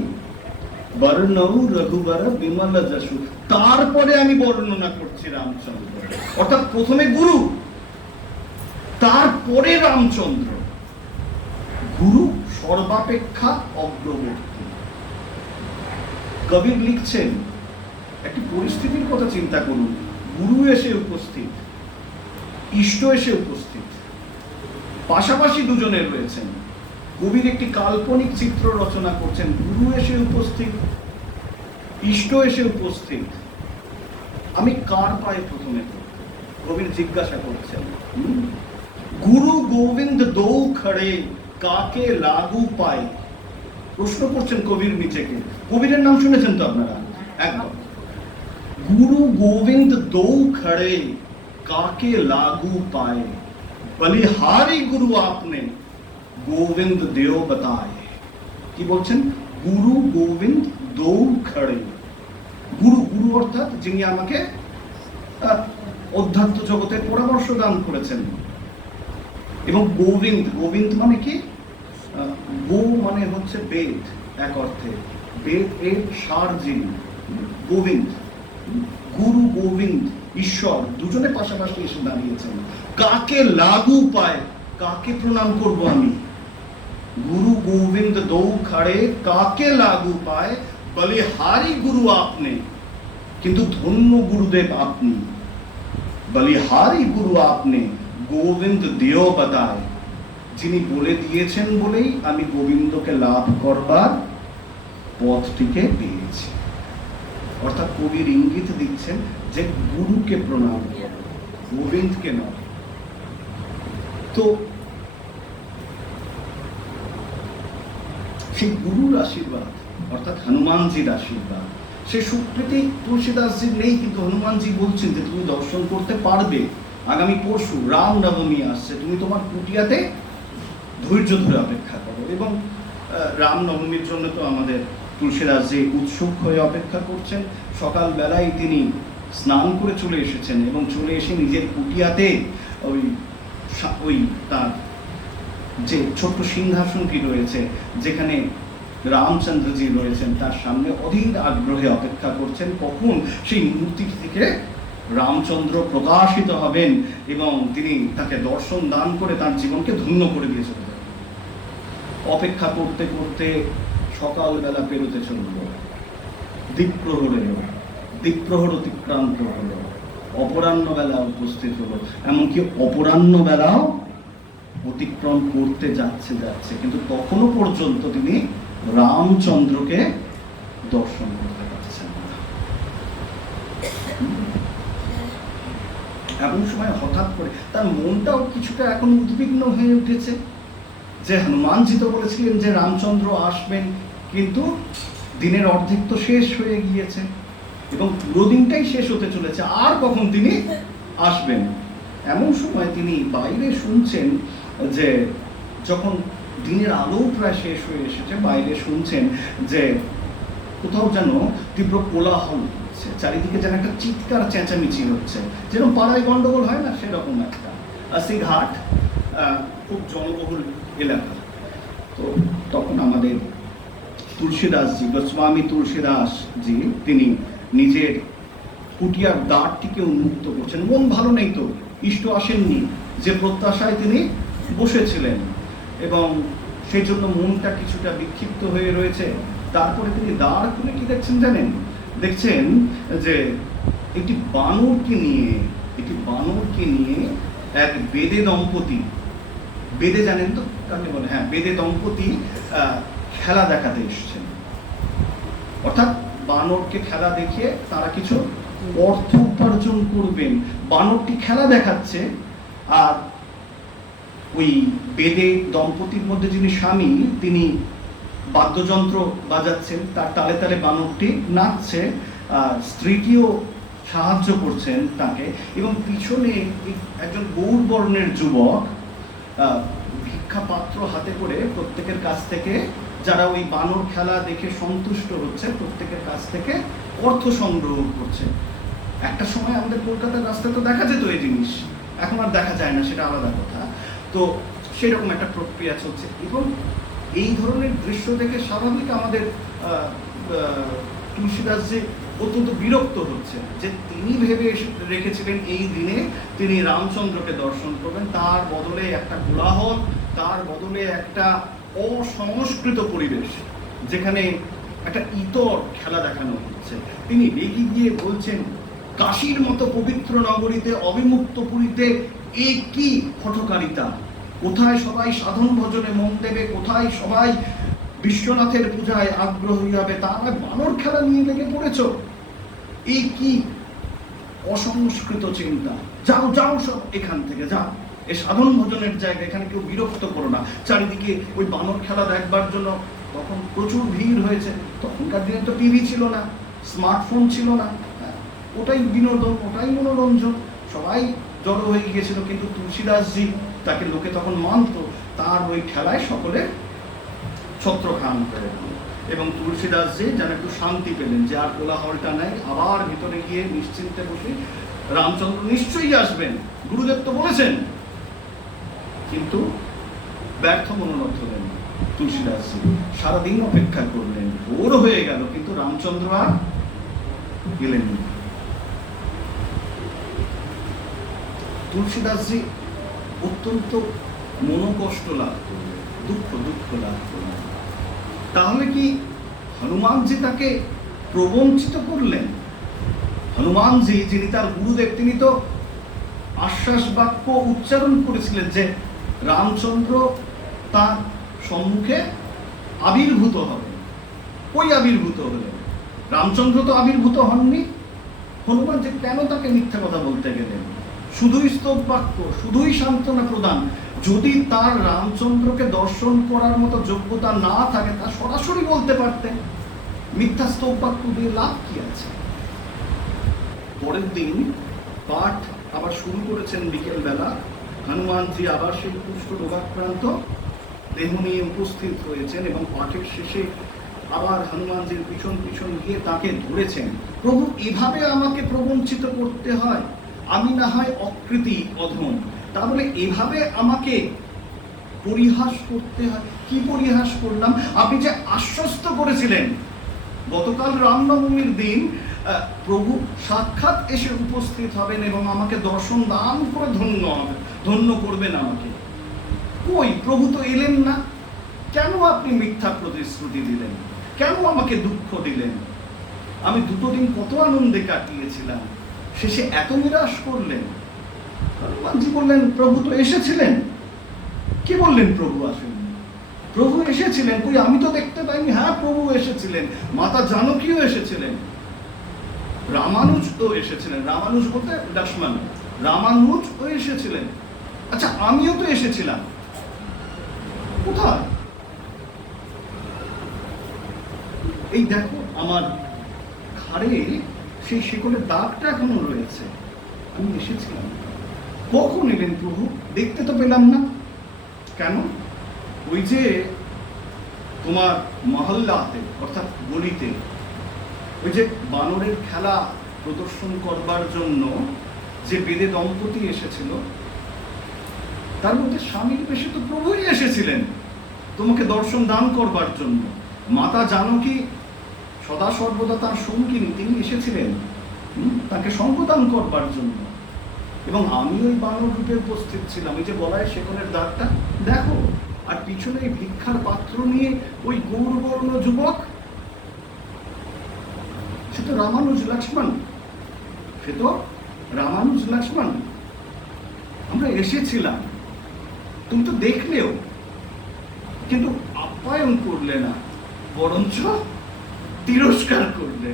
বর্ণৌ রঘুবর বিমল যশু। তারপরে আমি বর্ণনা করছি রামচন্দ্র, অর্থাৎ প্রথমে গুরু, তারপরে রামচন্দ্র। গুরু সর্বাপেক্ষা অগ্রবর্তী। কবি লিখছেন, একটি পরিস্থিতির কথা চিন্তা করুন, গুরু এসে উপস্থিত, ইষ্ট এসে উপস্থিত, পাশাপাশি দুজনে রয়েছেন। কবির একটি কাল্পনিক চিত্র রচনা করছেন, গুরু এসে উপস্থিত, ইষ্ট এসে উপস্থিত। আমি কার পায়ে প্রথমে পড়ব? কবির জিজ্ঞাসা করছেন। গুরু গোবিন্দ দৌ খড়ে কাকে লাগু পায়। প্রশ্ন করছেন কবির নিজেকে। কবিরের নাম শুনেছেন তো আপনারা? একদম। গুরু গোবিন্দ দৌ খড়ে কাকে লাগু পায়, বলিহারি গুরু আপনে গোবিন্দ দেও बताए। কি বলছেন? গুরু গোবিন্দ দৌ খড়ে। গুরু, গুরু অর্থাৎ যিনি আমাকে অধ্যাত্ম জগতের পরামর্শ দান করেছেন। এবং গোবিন্দ, গোবিন্দ মানে কি? গো মানে হচ্ছে বেদ, এক অর্থে বেদ এর সার যিনি, গোবিন্দ। গুরু গোবিন্দ ঈশ্বর দুজনে পাশাপাশি এসে দাঁড়িয়েছেন। কাকে লাগু পায়, কাকে প্রণাম করব আমি? গুরু গোবিন্দ দৌ খড়ে কাকে লাগু পায়, বলিহারি গুরু আপনি। কিন্তু ধন্য গুরুদেব আপনি, বলিহারি গুরু আপনি গোবিন্দ দেও बताए। যিনি বলে দিয়েছেন বলেই আমি গোবিন্দকে লাভ করবার পথটিকে পেয়েছি। অর্থাৎ কবির ইঙ্গিত দিচ্ছেন যে গুরুকে প্রণাম করো, গোবিন্দকে নয়। তো সেই গুরুর আশীর্বাদ অর্থাৎ হনুমানজির আশীর্বাদ, সে সুকৃতি তুলসীদাসজির নেই, কিন্তু হনুমানজি বলছেন যে তুমি দর্শন করতে পারবে। আগামী পরশু রাম নবমী আসছে, তুমি তোমার কুটিয়াতে ধৈর্য ধরে অপেক্ষা করো। এবং রাম নবমীর জন্য তো আমাদের তুলসীদাসজি উৎসুক হয়ে অপেক্ষা করছেন। সকালবেলায় তিনি স্নান করে চলে এসেছেন এবং চলে এসে নিজের কুটিয়াতে ওই তার যে ছোট্ট সিংহাসনটি রয়েছে, যেখানে রামচন্দ্রজি রয়েছেন, তার সামনে অধীর আগ্রহে অপেক্ষা করছেন কখন সেই মূর্তি থেকে রামচন্দ্র প্রকাশিত হবেন এবং তিনি তাকে দর্শন দান করে তার জীবনকে ধন্য করে দিয়ে চলে যাবেন। অপেক্ষা করতে করতে সকালবেলা পেরোতে চলল, দ্বীপ্রহর এলো, দ্বীপ্রহর অতিক্রান্ত হলো, অপরাহ্ন বেলা উপস্থিত হলো, এমনকি অপরাহ্ন বেলাও অতিক্রম করতে যাচ্ছে, কিন্তু তখনও পর্যন্ত তিনি রামচন্দ্রকে দর্শন করতে পারছেন না। এমন সময় হঠাৎ করে তার মনটাও কিছুটা এখন উদ্বিগ্ন হয়ে উঠেছে, যে হনুমানজি তো বলেছিলেন যে রামচন্দ্র আসবেন, কিন্তু দিনের অর্ধেক তো শেষ হয়ে গিয়েছে এবং পুরো দিনটাই শেষ হতে চলেছে, আর কখন তিনি আসবেন। এমন সময় তিনি বাইরে শুনছেন যে যখন দিনের আলো প্রায় শেষ হয়ে এসেছে, বাইরে শুনছেন যে কোথাও যেন তীব্র কোলাহল হচ্ছে, চারিদিকে যেন একটা চিৎকার চেঁচামেচি হচ্ছে, যেরকম পাড়ায় গন্ডগোল হয় না, সেরকম একটা। সেই ঘাট খুব জনবহুল এলাকা। তো তখন আমাদের তুলসীদাসজি, গোস্বামী তুলসীদাসজি, তিনি নিজের কুটিয়ার দ্বারটিকে উন্মুক্ত করছেন। মন ভালো নেই তো, ইষ্ট আসেননি, যে প্রত্যাশায় তিনি বসেছিলেন, এবং সেই জন্য মনটা কিছুটা বিক্ষিপ্ত হয়ে রয়েছে। তারপরে তিনি দ্বার খুলে কি দেখছেন জানেন? দেখছেন যে একটি বানরকে নিয়ে এক বেদে দম্পতি, বেদে জানেন তো কাকে বলে? হ্যাঁ, বেদে দম্পতি খেলা দেখাতে এসেছেন। অর্থাৎ বানরকে খেলা দেখিয়ে তারা কিছু অর্থ উপার্জন করবেন। বানরটি খেলা দেখাচ্ছে, আর ওই বেদে দম্পতির মধ্যে যিনি স্বামী, তিনি বাদ্যযন্ত্র বাজাচ্ছেন, তার তালে তালে বানরটি নাচছে, আর স্ত্রীটিও সাহায্য করছেন তাকে। এবং পিছনে একজন গৌর বর্ণের যুবক ভিক্ষা পাত্র হাতে করে প্রত্যেকের কাছ থেকে, যারা ওই বানর খেলা দেখে সন্তুষ্ট হচ্ছে, প্রত্যেকের কাছ থেকে অর্থ সংগ্রহ করছে। একটা সময় আমাদের কলকাতার রাস্তায় তো দেখা যেত এই জিনিস, এখন আর দেখা যায় না, সেটা আলাদা কথা। তো সেরকম একটা প্রক্রিয়া চলছে, এবং এই ধরনের দৃশ্য দেখে স্বাভাবিক আমাদের তুলসীদাসজি অত্যন্ত বিরক্ত হচ্ছে যে তিনি ভেবে রেখেছিলেন এই দিনে তিনি রামচন্দ্রকে দর্শন করবেন, তার বদলে একটা কোলাহল, তার বদলে একটা অসংস্কৃত পরিবেশ যেখানে একটা ইতর খেলা দেখানো হচ্ছে। তিনি রেগে গিয়ে বলছেন, কাশীর মতো পবিত্র নগরীতে, অবিমুক্ত পুরীতে এ কি হঠকারিতা! কোথায় সবাই সাধন ভজনে মন দেবে, কোথায় সবাই বিশ্বনাথের পূজায় আগ্রহী হবে, তা নয় বানর খেলা নিয়ে লেগে পড়েছ। এই কি অসংস্কৃত চিন্তা! যাও যাও সব এখান থেকে, যাও, এ সাধন ভজনের জায়গা, এখানে কেউ বিরক্ত করো না। চারিদিকে ওই বানর খেলা দেখবার জন্য তখন প্রচুর ভিড় হয়েছে। তখনকার দিনে তো টিভি ছিল না, স্মার্টফোন ছিল না, ওটাই বিনোদন, ওটাই মনোরঞ্জন, সবাই জড়ো হয়ে গিয়েছিল। কিন্তু তুলসীদাসজি, তাকে লোকে তখন মানত, তার ওই খেলায় সকলে ছত্রখান হয়ে গেল। এবং তুলসীদাসজি যেন একটু শান্তি পেলেন যে আর কোলাহলটা নাই, আবার ভিতরে গিয়ে নিশ্চিন্তে বসে রামচন্দ্র নিশ্চয়ই আসবেন, গুরুদেব তো বলেছেন। কিন্তু ব্যর্থ মনোরথ হলেন তুলসীদাসজি, সারাদিন অপেক্ষা করলেন, ভোর হয়ে গেল, কিন্তু রামচন্দ্র আর গেলেন না। তুলসীদাসজি অত্যন্ত মনোকষ্ট লাভ করলেন, দুঃখ লাভ করলেন। তাহলে কি হনুমানজি তাকে প্রবঞ্চিত করলেন? হনুমানজি, যিনি তার গুরুদেব, তিনি তো আশ্বাস বাক্য উচ্চারণ করেছিলেন যে রামচন্দ্র তার সম্মুখে আবির্ভূত হবেন। কই আবির্ভূত হলেন? রামচন্দ্র তো আবির্ভূত হননি। হনুমান যে কেন তাকে মিথ্যা কথা বলতে গেলেন? শুধুই স্তব বাক্য, শুধুই সান্ত্বনা প্রদান। যদি তার রামচন্দ্রকে দর্শন করার মতো যোগ্যতা না থাকে, তা সরাসরি বলতে পারতেন। মিথ্যা স্তব বাক্য দিয়ে লাভ কি আছে? পরের দিন পাঠ আবার শুরু করেছেন বিকেল বেলা। হনুমানজি আবার সেই কুষ্ঠ রোগাক্রান্ত দেহ নিয়ে উপস্থিত হয়েছেন, এবং পাঠের শেষে আবার হনুমানজির পিছন পিছন গিয়ে তাকে ধরেছেন। প্রভু, এভাবে আমাকে প্রবঞ্চিত করতে হয়? আমি না হয় অকৃতি অধম, তা বলে এভাবে আমাকে পরিহাস করতে হয়? কি পরিহাস করলাম? আপনি যে আশ্বস্ত করেছিলেন গতকাল রামনবমীর দিন প্রভু সাক্ষাৎ এসে উপস্থিত হবেন এবং আমাকে দর্শন দান করে ধন্য করবেন আমাকে, কই প্রভু তো এলেন না। কেন আপনি মিথ্যা প্রতিশ্রুতি দিলেন? কেন আমাকে দুঃখ দিলেন? আমি দুটো দিন কত আনন্দে কাটিয়েছিলাম, শেষে এত নিরাশ করলেন। হনুমানজি বললেন, প্রভু তো এসেছিলেন। কি বললেন প্রভু আসেন? প্রভু এসেছিলেন, কই আমি তো দেখতে পাইনি। হ্যাঁ, প্রভু এসেছিলেন, মাতা জানকীও এসেছিলেন, রামানুজ তো এসেছিলেন। রামানুজ বলতে লক্ষ্মণ, রামানুজ তো এসেছিলেন। আচ্ছা, আমিও তো এসেছিলাম। কোথায়? এই দেখো, আমার ঘাড়ে সেই শিকলের দাগটা এখনো রয়েছে। আমি এসেছিলাম। কখন এলেন প্রভু? দেখতে তো পেলাম না। কেন? ওই যে তোমার মহল্লাতে, অর্থাৎ গলিতে, ওই যে বানরের খেলা প্রদর্শন করবার জন্য যে বেদে দম্পতি এসেছিল, তার মধ্যে স্বামীর বেশে তো প্রভুই এসেছিলেন তোমাকে দর্শন দান করবার জন্য। মাতা জানকী সদা সর্বদা তার সঙ্গিনী, তিনি এসেছিলেন তাকে সঙ্গদান করবার জন্য। এবং আমি ওই বানর রূপে উপস্থিত ছিলাম। এই যে গলায় শেকলের দাগটা দেখো, আর পিছনে এই ভিক্ষার পাত্র নিয়ে ওই গৌরবর্ণ যুবক, সে তো রামানুজ লক্ষ্মণ, সে তো রামানুজ লক্ষ্মণ। আমরা এসেছিলাম, তুমি তো দেখলেও, কিন্তু আপ্যায়ন করলে না, বরঞ্চ তিরস্কার করলে।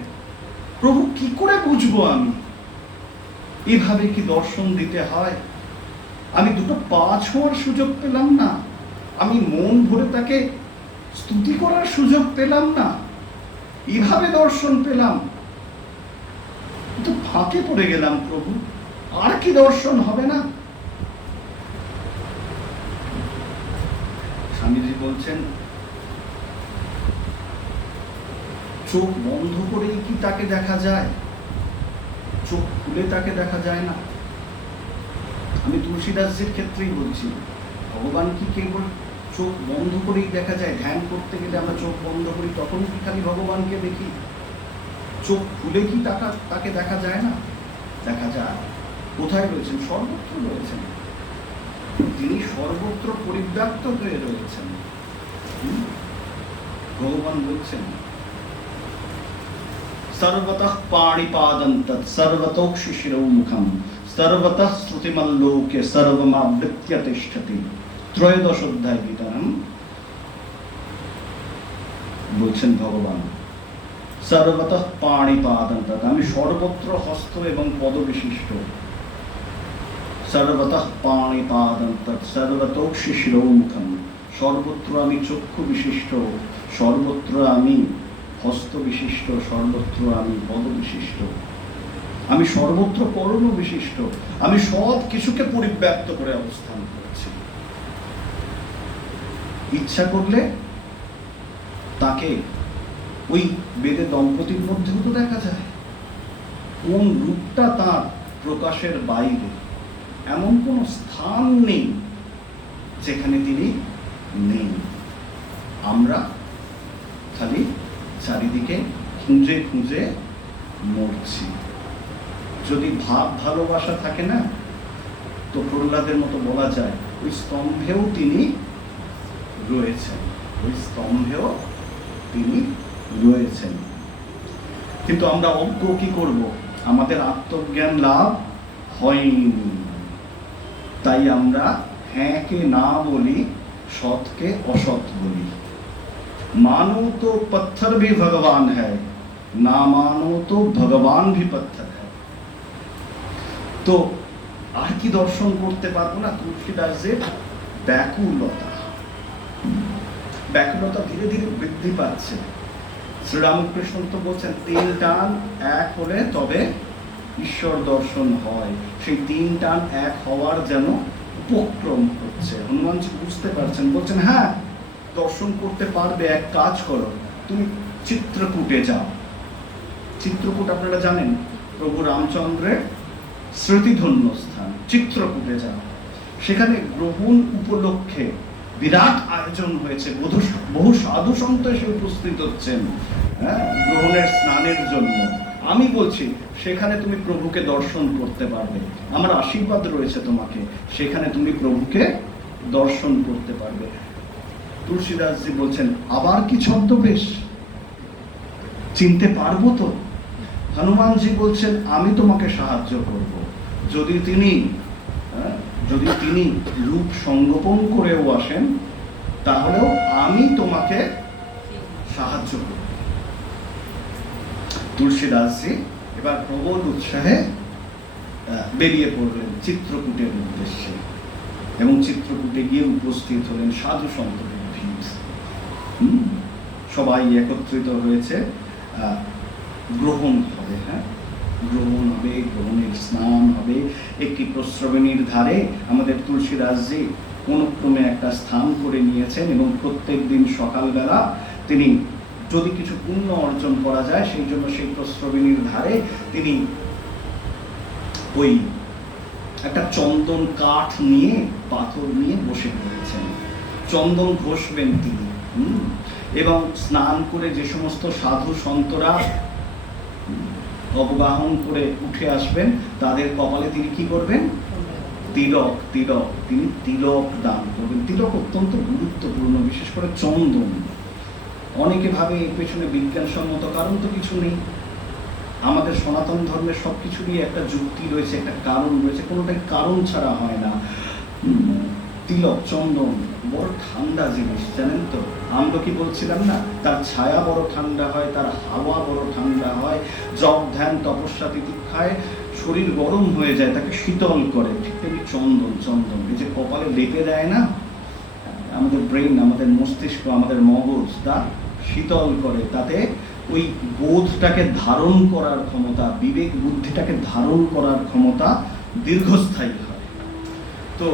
প্রভু, কি করে বুঝবো আমি? এভাবে কি দর্শন দিতে হয়? আমি দুটো পা ছোঁয়ার সুযোগ পেলাম না, আমি মন ভরে তাকে স্তুতি করার সুযোগ পেলাম না, এভাবে দর্শন পেলাম। তো ফাঁকে পড়ে গেলাম প্রভু, আর কি দর্শন হবে না? স্বামীজি বলছেন চোখ বন্ধ করেই কি তাকে দেখা যায়, চোখ খুলে তাকে দেখা যায় না। আমি তুলসীদাসজির ক্ষেত্রেই বলছি, ভগবান কি কেবল চোখ বন্ধ করেই দেখা যায়? ধ্যান করতে গেলে আমরা চোখ বন্ধ করি, তখন কি খালি ভগবানকে দেখি? চোখ খুলে কি তাকে দেখা যায় না? দেখা যায়। কোথায় রয়েছেন? সর্বত্র রয়েছেন। তিনি সর্বত্র পরিব্যাপ্ত হয়ে রয়েছেন। ভগবান বলছেন সর্বতঃ পাণিপাদং তৎ সর্বতোক্ষি শিরোমুখম সর্বতঃ শ্রুতিমল্লোকে সর্বমাবৃত্য তিষ্ঠতি। ত্রয়োদশ অধ্যায় গীতারাম বলছেন ভগবান সর্বতঃ পাণিপাদং তৎ, আমি সর্বত্র হস্ত এবং পদ বিশিষ্ট। সর্বতঃ পাণিপাদং তৎ সর্বতোক্ষি শিরোমুখম, সর্বত্র আমি চক্ষু বিশিষ্ট, সর্বত্র আমি হস্ত বিশিষ্ট, সর্বত্র আমি পদ বিশিষ্ট, আমি সর্বত্র কর্ণ বিশিষ্ট, আমি সব কিছুকে পরিব্যাপ্ত করে অবস্থান করছি। ইচ্ছা করলে তাকে ওই বেদে দম্পতির মধ্যেও তো দেখা যায়। কোন রূপটা তার প্রকাশের বাইরে, এমন কোন স্থান নেই যেখানে তিনি নেই। আমরা খালি চারিদিকে খুঁজে খুঁজে মরছি। যদি ভাব ভালোবাসা থাকে না, তো প্রহ্লাদের মতো বলা যায় ওই স্তম্ভেও তিনি রয়েছেন, ওই স্তম্ভেও তিনি রয়েছেন। কিন্তু আমরা অজ্ঞ কি করব? আমাদের আত্মজ্ঞান লাভ হয়নি, তাই আমরা হ্যাঁ কে না বলি, সৎকে অসৎ বলি। मानो तो पत्थर भी भगवान है, ना मानो तो भगवान भी पत्थर है। तो আর কি দর্শন করতে পারবো না? তুলসীদাসের ব্যাকুলতা, ব্যাকুলতা ধীরে ধীরে বৃদ্ধি পাচ্ছে। শ্রীরামকৃষ্ণ তো বলছেন তিন টান এক হলে তবে ঈশ্বর দর্শন হয়। সেই তিন টান এক হওয়ার যেন উপক্রম হচ্ছে। হনুমানজি বুঝতে পারছেন, বলছেন হ্যাঁ দর্শন করতে পারবে, এক কাজ করো, তুমি চিত্রকূটে যাও। চিত্রকূট আপনারা জানেন প্রভু রামচন্দ্রের স্মৃতিধন্য স্থান। চিত্রকূটে যাও, সেখানে গ্রহণ উপলক্ষে বিরাট আয়োজন হয়েছে, বহু সাধু সন্ত এসে উপস্থিত হচ্ছেন গ্রহণের স্নানের জন্য। আমি বলছি সেখানে তুমি প্রভুকে দর্শন করতে পারবে, আমার আশীর্বাদ রয়েছে তোমাকে, সেখানে তুমি প্রভুকে দর্শন করতে পারবে। তুলসীদাসজি বলছেন আবার কি ছদ্মবেশ, চিনতে পারবো তো? হনুমানজি বলছেন আমি তোমাকে সাহায্য করব, যদি তিনি রূপ সংগোপন করেও আসেন, তাহলেও আমি তোমাকে সাহায্য করব। তুলসীদাসজি এবার প্রবল উৎসাহে বেরিয়ে পড়লেন চিত্রকূটের উদ্দেশ্যে, এবং চিত্রকূটে গিয়ে উপস্থিত হলেন সাধু সন্তদের ভিড়। সবাই একত্রিত হয়েছে, গ্রহণ হবে, হ্যাঁ গ্রহণ হবে, গ্রহণের স্নান হবে। একটি প্রস্রবণীর ধারে আমাদের তুলসীদাসজি কোনক্রমে একটা স্থান করে নিয়েছেন, এবং প্রত্যেক দিন সকালবেলা তিনি যদি কিছু পুণ্য অর্জন করা যায় সেই জন্য সেই প্রস্রবণীর ধারে তিনি ওই একটা চন্দন কাঠ নিয়ে, পাথর নিয়ে বসে পড়েছেন। চন্দন ঘষবেন তিনি, এবং স্নান করে যে সমস্ত সাধু সন্তরা অবগাহন করে উঠে আসবেন তাদের কপালে তিনি কি করবেন? তিলক, তিনি তিলক দান করবেন। তিলক অত্যন্ত গুরুত্বপূর্ণ, বিশেষ করে চন্দন। অনেকে ভাবে এর পেছনে বিজ্ঞানসম্মত কারণ তো কিছু নেই। আমাদের সনাতন ধর্মের সবকিছুরই একটা যুক্তি রয়েছে, একটা কারণ রয়েছে, কোনোটাই কারণ ছাড়া হয় না। তিলক, চন্দন বড় ঠান্ডা জিনিস, জানেন তো? আমরা কি বলছিলাম না, তার ছায়া বড় ঠান্ডা হয়, তার হাওয়া বড় ঠান্ডা হয়। জপ ধ্যান তপস্যা তিতিক্ষায় শরীর গরম হয়ে যায়, তাকে শীতল করে। ঠিক তেমনি চন্দন এই যে কপালে লেপে দেয় না, আমাদের ব্রেন, আমাদের মস্তিষ্ক, আমাদের মগজ তা শীতল করে। তাতে ওই বোধটাকে ধারণ করার ক্ষমতা, বিবেক বুদ্ধিটাকে ধারণ করার ক্ষমতা দীর্ঘস্থায়ী হয়। তো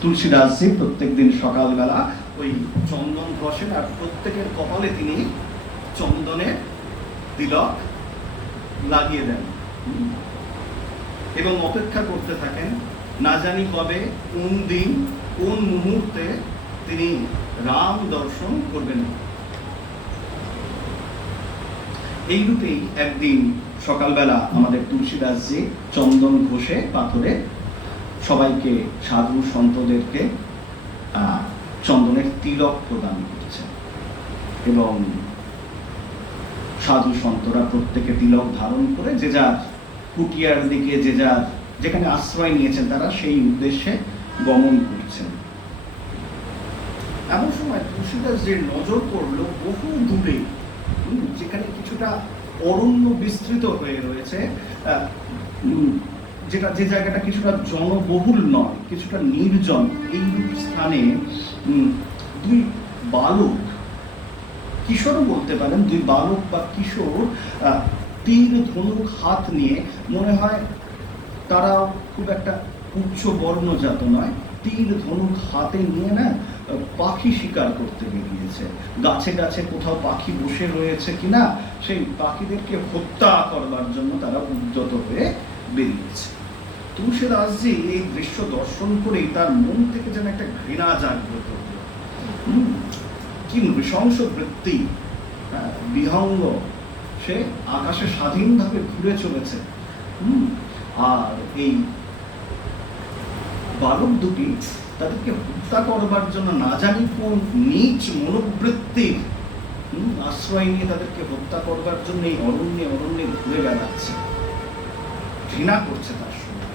তুলসীদাসজি প্রত্যেক দিন সকালবেলা ওই চন্দন ঘষেন আর প্রত্যেকের কপালে তিনি চন্দনের তিলক লাগিয়ে দেন এবং অপেক্ষা করতে থাকেন না জানি কবে কোন দিন কোন মুহূর্তে তিনি রাম দর্শন করবেন। এইরূপেই একদিন সকালবেলা আমাদের তুলসীদাসজি চন্দন ঘষে পাথরে সবাইকে সাধু সন্তদেরকে চন্দনের তিলক প্রদান করছেন এবং সাধু সন্তরা প্রত্যেকে তিলক ধারণ করে যে যার কুটিয়ার দিকে যে যার যেখানে আশ্রয় নিয়েছেন তারা সেই উদ্দেশ্যে গমন করছেন। এমন সময় তুলসীদাসজির নজর পড়ল বহু দূরে, যেখানে কিছুটা অরণ্য বিস্তৃত হয়ে রয়েছে, যেটা যে জায়গাটা কিছুটা জনবহুল নয়, কিছুটা নির্জন, এইরূপ স্থানে দুই বালক, কিশোরও বলতে পারেন, দুই বালক বা কিশোর তীর ধনুক হাত নিয়ে, মনে হয় তারাও খুব একটা উচ্চ বর্ণজাত নয়, তীর ধনুক হাতে নিয়ে না পাখি শিকার করতে বেরিয়েছে। গাছে গাছে কোথাও পাখি বসে রয়েছে কিনা সেই পাখিদেরকে হত্যা করবার জন্য তারা উদ্যত হয়ে বেরিয়েছে। তুলসীদাসজি এই দৃশ্য দর্শন করেই তার মন থেকে যেন একটা ঘৃণা জাগ্রত হল। কি নৃশংস বৃত্তি, বিহঙ্গ, সে আকাশে স্বাধীনভাবে ঘুরে চলেছে। আর এই বালক দুটি তাদেরকে হত্যা করবার জন্য না জানি কোন নীচ মনোবৃত্তির আশ্রয় নিয়ে তাদেরকে হত্যা করবার জন্য এই অরণ্যে অরণ্যে ঘুরে বেড়াচ্ছে, ঘৃণা করছে তার সঙ্গে।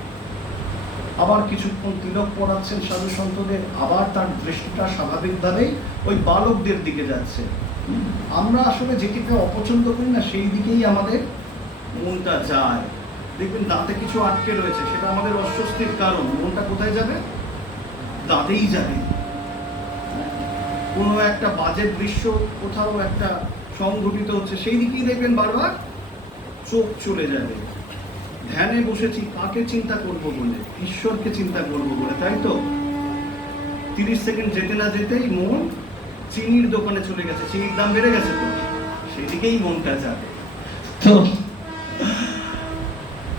আবার কিছুক্ষণ তিলক পড়াচ্ছেন সাধু সন্তদের, আবার তার দৃষ্টিটা স্বাভাবিকভাবেই ওই বালকদের দিকে যাচ্ছে। আমরা আসলে যেটিকে অপছন্দ করি না সেই দিকেই আমাদের মনটা যায়। দেখবেন দাঁতে কিছু আটকে রয়েছে, সেটা আমাদের অস্বস্তির কারণ, মনটা কোথায় যাবে? দাঁতেই যাবে। কোনো একটা বাজে দৃশ্য কোথাও একটা সংঘটিত হচ্ছে, সেই দিকেই দেখবেন বারবার চোখ চলে যাবে। ধ্যানে বসেছি, কাকে চিন্তা করব বলে? ঈশ্বরকে চিন্তা করব বলে, তাই তো? 30 সেকেন্ড যেতে না যেতেই মন চিনির দোকানে চলে গেছে, চিনির দাম বেড়ে গেছে তো, সেদিকেই মনটা যাবে। তো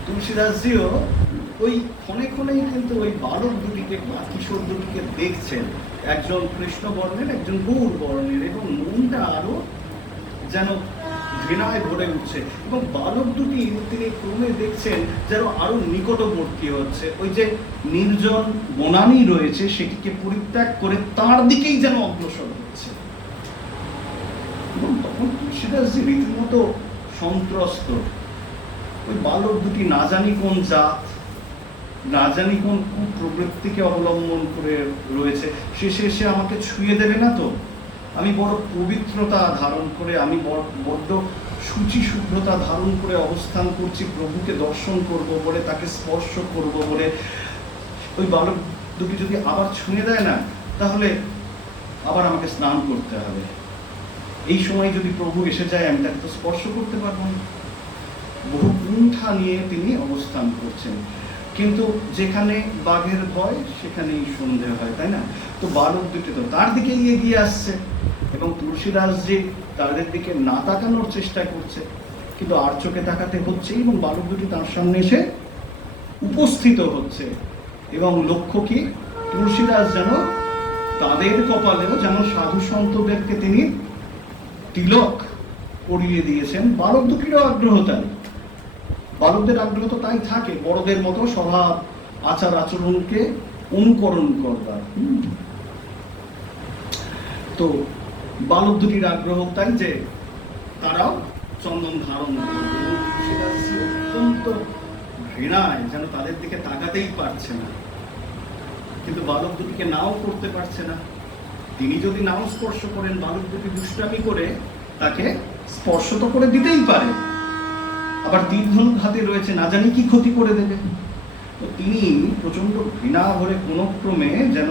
তুলসীদাসজিও ওই ক্ষণে ক্ষণেই কিন্তু ওই বালক দুটিকে বা কিশোর দুটিকে দেখছেন, একজন কৃষ্ণ বর্ণের, একজন গৌর বর্ণের, এবং মনটা আরো যেন ঘৃণায় ভরে উঠছে। এবং বালক দুটি তিনি ক্রমে দেখছেন যেন আরো নিকটবর্তী হচ্ছে, ওই যে নির্জন বনানী রয়েছে সেটিকে পরিত্যাগ করে তার দিকেই যেন অগ্রসর হচ্ছে। এবং তখন তুলসীদাসজি রীতিমতো সন্ত্রস্ত। ওই বালক দুটি না জানি কোন জাত, না জানি কোন কুপ্রবৃত্তিকে অবলম্বন করে রয়েছে, শেষে এসে আমাকে ছুঁয়ে দেবে না তো? আমি বড় পবিত্রতা ধারণ করে, আমি বড্ড সূচি শুভ্রতা ধারণ করে অবস্থান করছি প্রভুকে দর্শন করব বলে, তাকে স্পর্শ করব বলে। ওই বালক দুটি যদি আবার ছুঁয়ে দেয় না, তাহলে আবার আমাকে স্নান করতে হবে। এই সময় যদি প্রভু এসে যায়, আমি তাকে তো স্পর্শ করতে পারবো না। বহু কুণ্ঠা নিয়ে তিনি অবস্থান করছেন, কিন্তু যেখানে বাঘের ভয় সেখানেই সন্দেহ হয়, তাই না? তো বালক দুটি তো তার দিকেই এগিয়ে আসছে এবং তুলসীদাসজি তাদের দিকে না তাকানোর চেষ্টা করছে, কিন্তু আর চোখে তাকাতে হচ্ছে, এবং বালক দুটি তার সামনে এসে উপস্থিত হচ্ছে। এবং লক্ষ্য কি? তুলসীদাস যেন তাদের কপালেও যেমন সাধু সন্তদেরকে তিনি তিলক পরিয়ে দিয়েছেন, বালক দুটিরও আগ্রহ তাই। বালকদের আগ্রহ তো তাই থাকে, বড়দের মতো স্বভাব আচার আচরণকে অনুকরণ করবার। তো বালক দুটির আগ্রহ তাই যে তারাও চন্দন ধারণ করবে। অত্যন্ত ঘৃণায় যেন তাদের দিকে তাকাতেই পারছে না, কিন্তু বালক দুটিকে নাও করতে পারছে না। তিনি যদি নাও স্পর্শ করেন, বালক দুটি দুষ্টামি করে তাকে স্পর্শ তো করে দিতেই পারে, আবার তীর-ধনুক হাতে রয়েছে, না জানি কি ক্ষতি করে দেবে। তো তিনি প্রচন্ড ঘৃণা ভরে কোনো ক্রমে যেন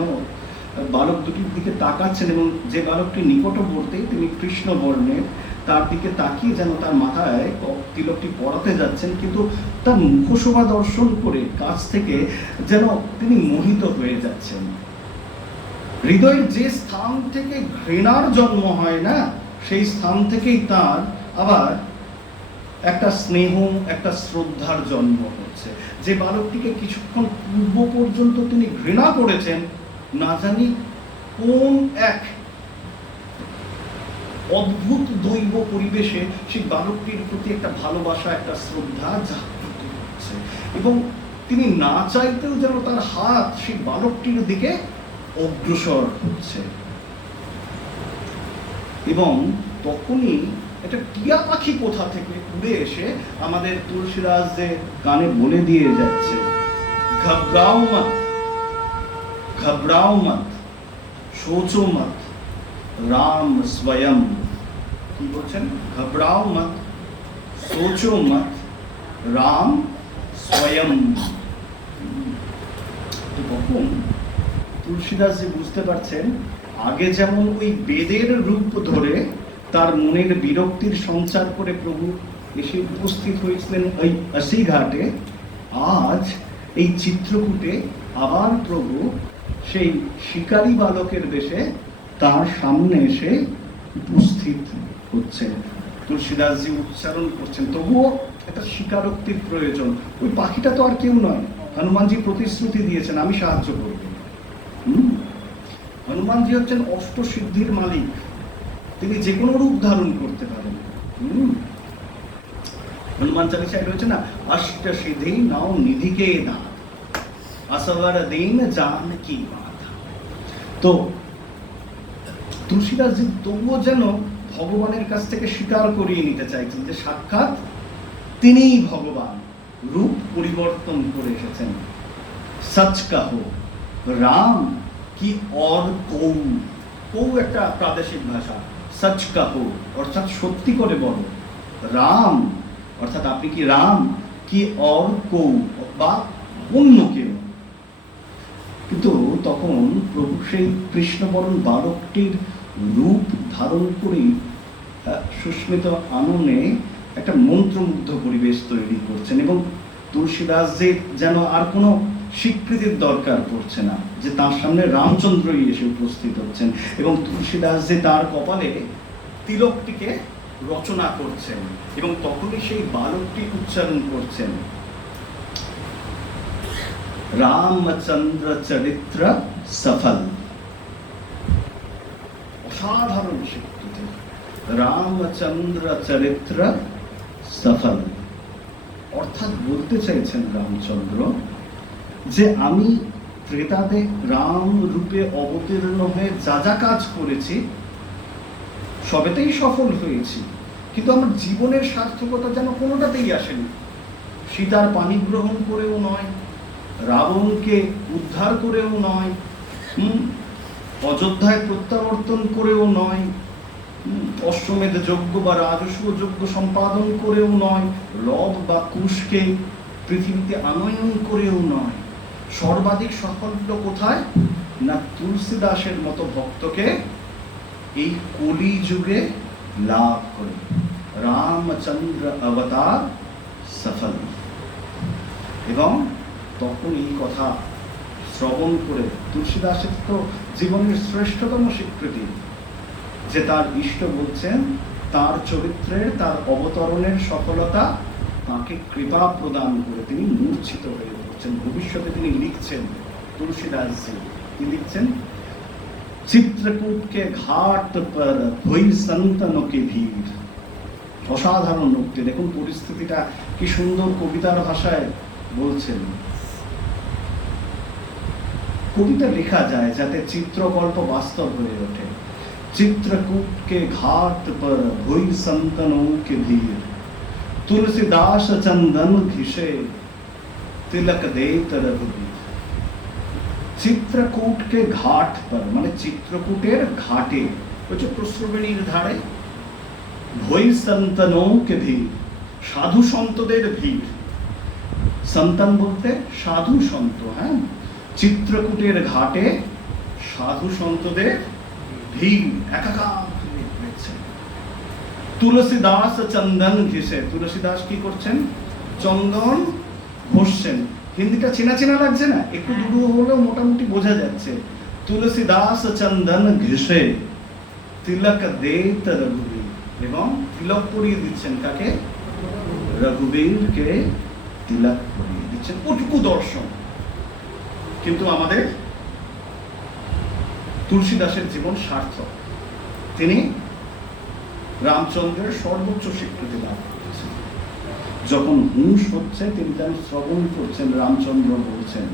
বালক দুটির দিকে তাকাচ্ছেন, এবং যে বালকটি নিকটবর্তী তিনি কৃষ্ণ বর্ণের, তার দিকে তাকিয়ে যেন তার মাথায় তিলকটি পরাতে যাচ্ছেন, কিন্তু তার মুখশোভা দর্শন করে কাছ থেকে যেন তিনি মোহিত হয়ে যাচ্ছেন। হৃদয়ের যে স্থান থেকে ঘৃণার জন্ম হয় না, সেই স্থান থেকেই তার আবার একটা স্নেহ, একটা শ্রদ্ধার জন্ম হচ্ছে। যে বালকটিকে কিছুক্ষণ পূর্ব পর্যন্ত তিনি ঘৃণা করেছেন, না জানি কোন এক অদ্ভুত দৈব পরিবেশে সেই বালকটির প্রতি একটা ভালোবাসা, একটা শ্রদ্ধা জাগ্রত হচ্ছে, এবং তিনি না চাইতেও যেন তার হাত সেই বালকটির দিকে অগ্রসর হচ্ছে। এবং তখনই একটা টিয়া পাখি কোথা থেকে উড়ে এসে আমাদের তুলসীদাস যে গানে বলে দিয়ে যাচ্ছে, ঘবরাও মত, ঘবরাও মত, সোচো মত, রাম স্বয়ং। কি বলছেন? ঘবরাও মত, সোচো মত, রাম স্বয়ং। তখন তুলসীদাস জি বুঝতে পারছেন, আগে যেমন ওই বেদের রূপ ধরে তার মনের বিরক্তির সঞ্চার করে প্রভু এসে উপস্থিত হয়েছিলেন ওই আশি ঘাটে, আজ এই চিত্রকূটে আবার প্রভু সেই শিকারী বালকের বেশে তার সামনে এসে উপস্থিত হচ্ছেন। তুলসীদাসজি উচ্চারণ করছেন, তবুও একটা স্বীকারোক্তির প্রয়োজন। ওই পাখিটা তো আর কেউ নয়, হনুমানজি প্রতিশ্রুতি দিয়েছেন আমি সাহায্য করব। হনুমানজি হচ্ছেন অষ্টসিদ্ধির মালিক, তিনি যে কোনো রূপ ধারণ করতে পারেন। হনুমান চালিসায় রয়েছে না, অষ্ট সিদ্ধি নাও নিধিকে দান, আসবর দিন জানকী বাত। তো তুলসীদাসজি তবুও যেন ভগবানের কাছ থেকে স্বীকার করিয়ে নিতে চাইছেন যে সাক্ষাৎ তিনিই ভগবান, রূপ পরিবর্তন করে এসেছেন। সচ কাহো রাম কি অর কৌ, কৌ একটা প্রাদেশিক ভাষা। সচ কাহো অর্থাৎ সত্যি করে বলো, রাম অর্থাৎ আপনি কি রাম, কি অর কৌ বা অন্য কেউ। কিন্তু তখন প্রভু সেই কৃষ্ণবরণ বালকটির রূপ ধারণ করেই সুস্মিত আননে একটা মন্ত্রমুগ্ধ পরিবেশ তৈরি করছেন, এবং তুলসীদাসজির যেন আর কোনো স্বীকৃতির দরকার পড়ছে না যে তার সামনে রামচন্দ্রই এসে উপস্থিত হচ্ছেন, এবং তুলসীদাসজি তার কপালে তিলকটিকে রচনা করছেন, এবং তখনই সেই বালকটি উচ্চারণ করছেন, রামচন্দ্র চরিত্র সফল। অসাধারণ স্বীকৃতি, রামচন্দ্র চরিত্র সফল। অর্থাৎ বলতে চাইছেন রামচন্দ্র যে আমি ত্রেতাতে রাম রূপে অবতীর্ণ হয়ে যা যা কাজ করেছি সবেতেই সফল হয়েছি, কিন্তু আমার জীবনের সার্থকতা যেন কোনোটাতেই আসেনি। সীতার পানি গ্রহণ করেও নয়, রাবণকে উদ্ধার করেও নয়, অযোধ্যায় প্রত্যাবর্তন করেও নয়, অশ্বমেধ যজ্ঞ বা রাজস্ব যজ্ঞ সম্পাদন করেও নয়, লব বা কুশকে পৃথিবীতে আনয়ন করেও নয়। সর্বাধিক সাফল্য কোথায়? না তুলসীদাসের মতো ভক্তকে এই কলি যুগে লাভ করে। রামচন্দ্র অবতার সফল। এবং তখন এই কথা শ্রবণ করে তুলসীদাসের তো জীবনের শ্রেষ্ঠতম স্বীকৃতি যে তার ইষ্ট বলছেন তার চরিত্রের, তার অবতরণের সফলতা তাকে কৃপা প্রদান করে তিনি মূর্ছিত হয়ে পড়ছেন। ভবিষ্যতে তিনি লিখছেন, তুলসীদাসজি কি লিখছেন, চিত্রকূট কে ঘাট পর হই সন্তনों की भीड़। অসাধারণ উক্তি, দেখুন পরিস্থিতিটা কি সুন্দর কবিতার ভাষায় বলছেন। কবিতা লেখা যায় যাতে চিত্রকল্প বাস্তব হয়ে ওঠে। चित्रकूट के घाट पर हुई संतनों की भीड़, तुलसीदास चंदन घिसे तिलक देत रघुबीर। চিত্রকূট কে ঘাট পর মানে চিত্রকূটের ঘাটে, হচ্ছে প্রস্রবণীর ধারে, ভৈ সন্তনों के भीड़ সাধু সন্তদের ভিড়। সন্তান বলতে সাধু সন্ত। হ্যাঁ, চিত্রকূটের ঘাটে সাধু সন্তদের ভিড় একাকার হয়েছে। তুলসীদাস চন্দন ঘিসে, তুলসীদাস কি করছেন? চন্দন ঘষছেন। হিন্দিটা চেনা চেনা লাগছে না? একটু দুরু হলেও মোটামুটি বোঝা যাচ্ছে। তুলসীদাস চন্দন ঘৃষে তিলক দেত রঘুবীর, এবং তিলক পরিয়ে দিচ্ছেন কাকে? রঘুবীরকে তিলক পরিয়ে দিচ্ছেন। ওটুকু দর্শন। কিন্তু আমাদের তুলসীদাসের জীবন সার্থক। তিনি রামচন্দ্রের সর্বোচ্চ স্বীকৃতি লাভ করেছেন। যখন হুঁশ হচ্ছে তিনি যেন শ্রবণ করছেন, রামচন্দ্র বলছেন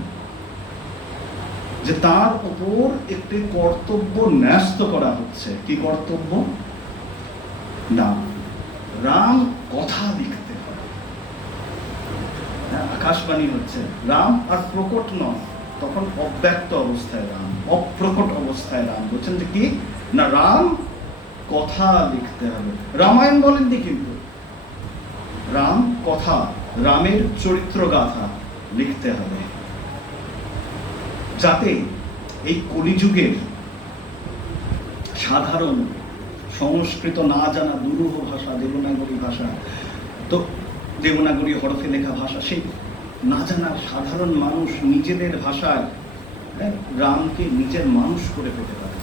যে তার উপর একটি কর্তব্য ন্যস্ত করা হচ্ছে। কি কর্তব্য? না, রাম কথা লিখতে হবে। আকাশবাণী হচ্ছে, রাম আর প্রকট নয়, তখন অব্যক্ত অবস্থায় রাম, অপ্রকট অবস্থায় রাম বলছেন যে কি না, রাম কথা লিখতে হবে। রামায়ণ বলেননি কিন্তু, রাম কথা, রামের চরিত্র গাথা লিখতে হবে, যাতে এই কলিযুগের সাধারণ সংস্কৃত না জানা দুরূহ ভাষা, দেবনাগরী ভাষা, তো দেবনাগরী হরফে লেখা ভাষা, সেই না জানা সাধারণ মানুষ নিজেদের ভাষায় রামকে নিজের মানুষ করে পেতে পারে,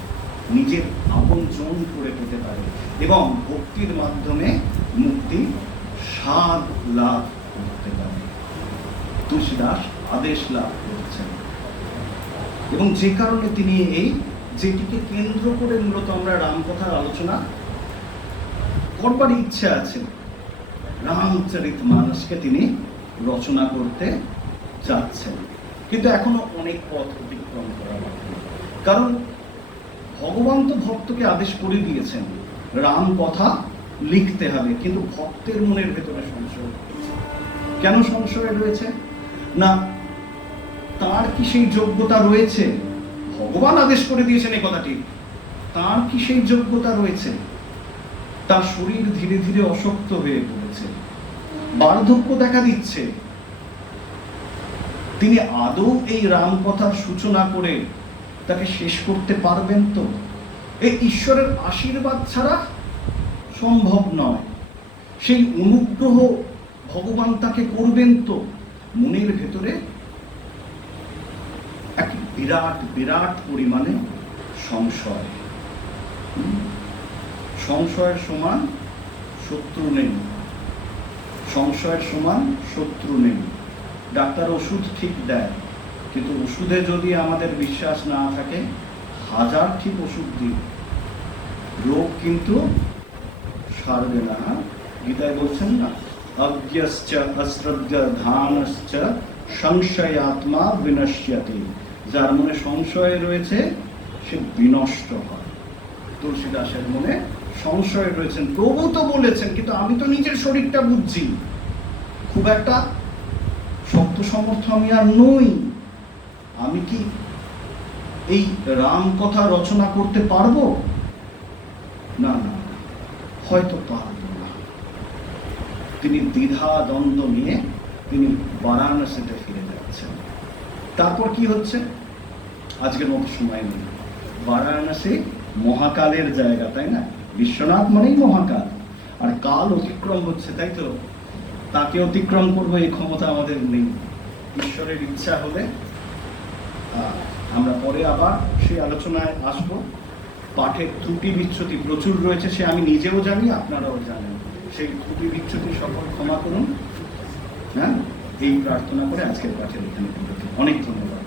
নিজের আপনজন করে পেতে পারে, এবং ভক্তির মাধ্যমে মুক্তি স্বাদ লাভ করতে পারে। তুলসীদাস আদেশ লাভ করেছেন, এবং যে কারণে তিনি এই যেটিকে কেন্দ্র করে মূলত আমরা রামকথার আলোচনা করবার ইচ্ছা আছে, রামচরিত মানসকে তিনি রচনা করতে যাচ্ছেন। কিন্তু এখনো অনেক পথ অতিক্রম করা বাকি, কারণ ভগবান তো ভক্তকে আদেশ করে দিয়েছেন রাম কথা লিখতে হবে, কিন্তু ভক্তের মনের ভেতরে সংশয় রয়েছে। কেন সংশয় রয়েছে? না, তার কি সেই যোগ্যতা রয়েছে? ভগবান আদেশ করে দিয়েছেন এই কথাটি, তার কি সেই যোগ্যতা রয়েছে? তার শরীর ধীরে ধীরে অশক্ত হয়ে পড়েছে, বার্ধক্য দেখা দিচ্ছে। তিনি আদৌ এই রাম কথার সূচনা করে তাকে শেষ করতে পারবেন তো? এই ঈশ্বরের আশীর্বাদ ছাড়া সম্ভব নয়। সেই অনুগ্রহ ভগবান তাকে করবেন তো? মনের ভেতরে এক বিরাট বিরাট পরিমাণে সংশয়। সংশয়ের সমান শত্রু নেই, সংশয়ের সমান শত্রু নেই। ডাক্তার ওষুধ ঠিক দেয়, কিন্তু ওষুধে যদি আমাদের বিশ্বাস না থাকে, হাজার ঠিক ওষুধ দিই, রোগ কিন্তু সারবে না। গীতায় বলছেন না, অজ্ঞশ্চ অশ্রদ্ধ ধানশ্চ সংশয়াত্মা বিনশ্যতি। যার মনে সংশয় রয়েছে সে বিনষ্ট হয়। তুলসীদাসের মনে সংশয় রয়েছেন। প্রভু তো বলেছেন, কিন্তু আমি তো নিজের শরীরটা বুঝছি, খুব একটা শক্ত সমর্থ আমি আর নই। আমি কি এই রাম কথা রচনা করতে পারবো? না না, হয়তো পারবো না। তিনি দ্বিধা দ্বন্দ্ব নিয়ে তিনি বারাণসীতে ফিরে যাচ্ছেন। তারপর কি হচ্ছে? আজকের মতো সময় নেই। বারাণসী মহাকালের জায়গা, তাই না? বিশ্বনাথ মানেই মহাকাল, আর কাল অতিক্রম হচ্ছে, তাই তো? তাকে অতিক্রম করবো এই ক্ষমতা আমাদের নেই। ঈশ্বরের ইচ্ছা হলে আমরা পরে আবার সেই আলোচনায় আসব। পাঠের ত্রুটি বিচ্যুতি প্রচুর রয়েছে, সে আমি নিজেও জানি, আপনারাও জানেন। সেই ত্রুটি বিচ্যুতি সকল ক্ষমা করুন। হ্যাঁ, এই প্রার্থনা করে আজকের পাঠের এখানে অনেক ধন্যবাদ।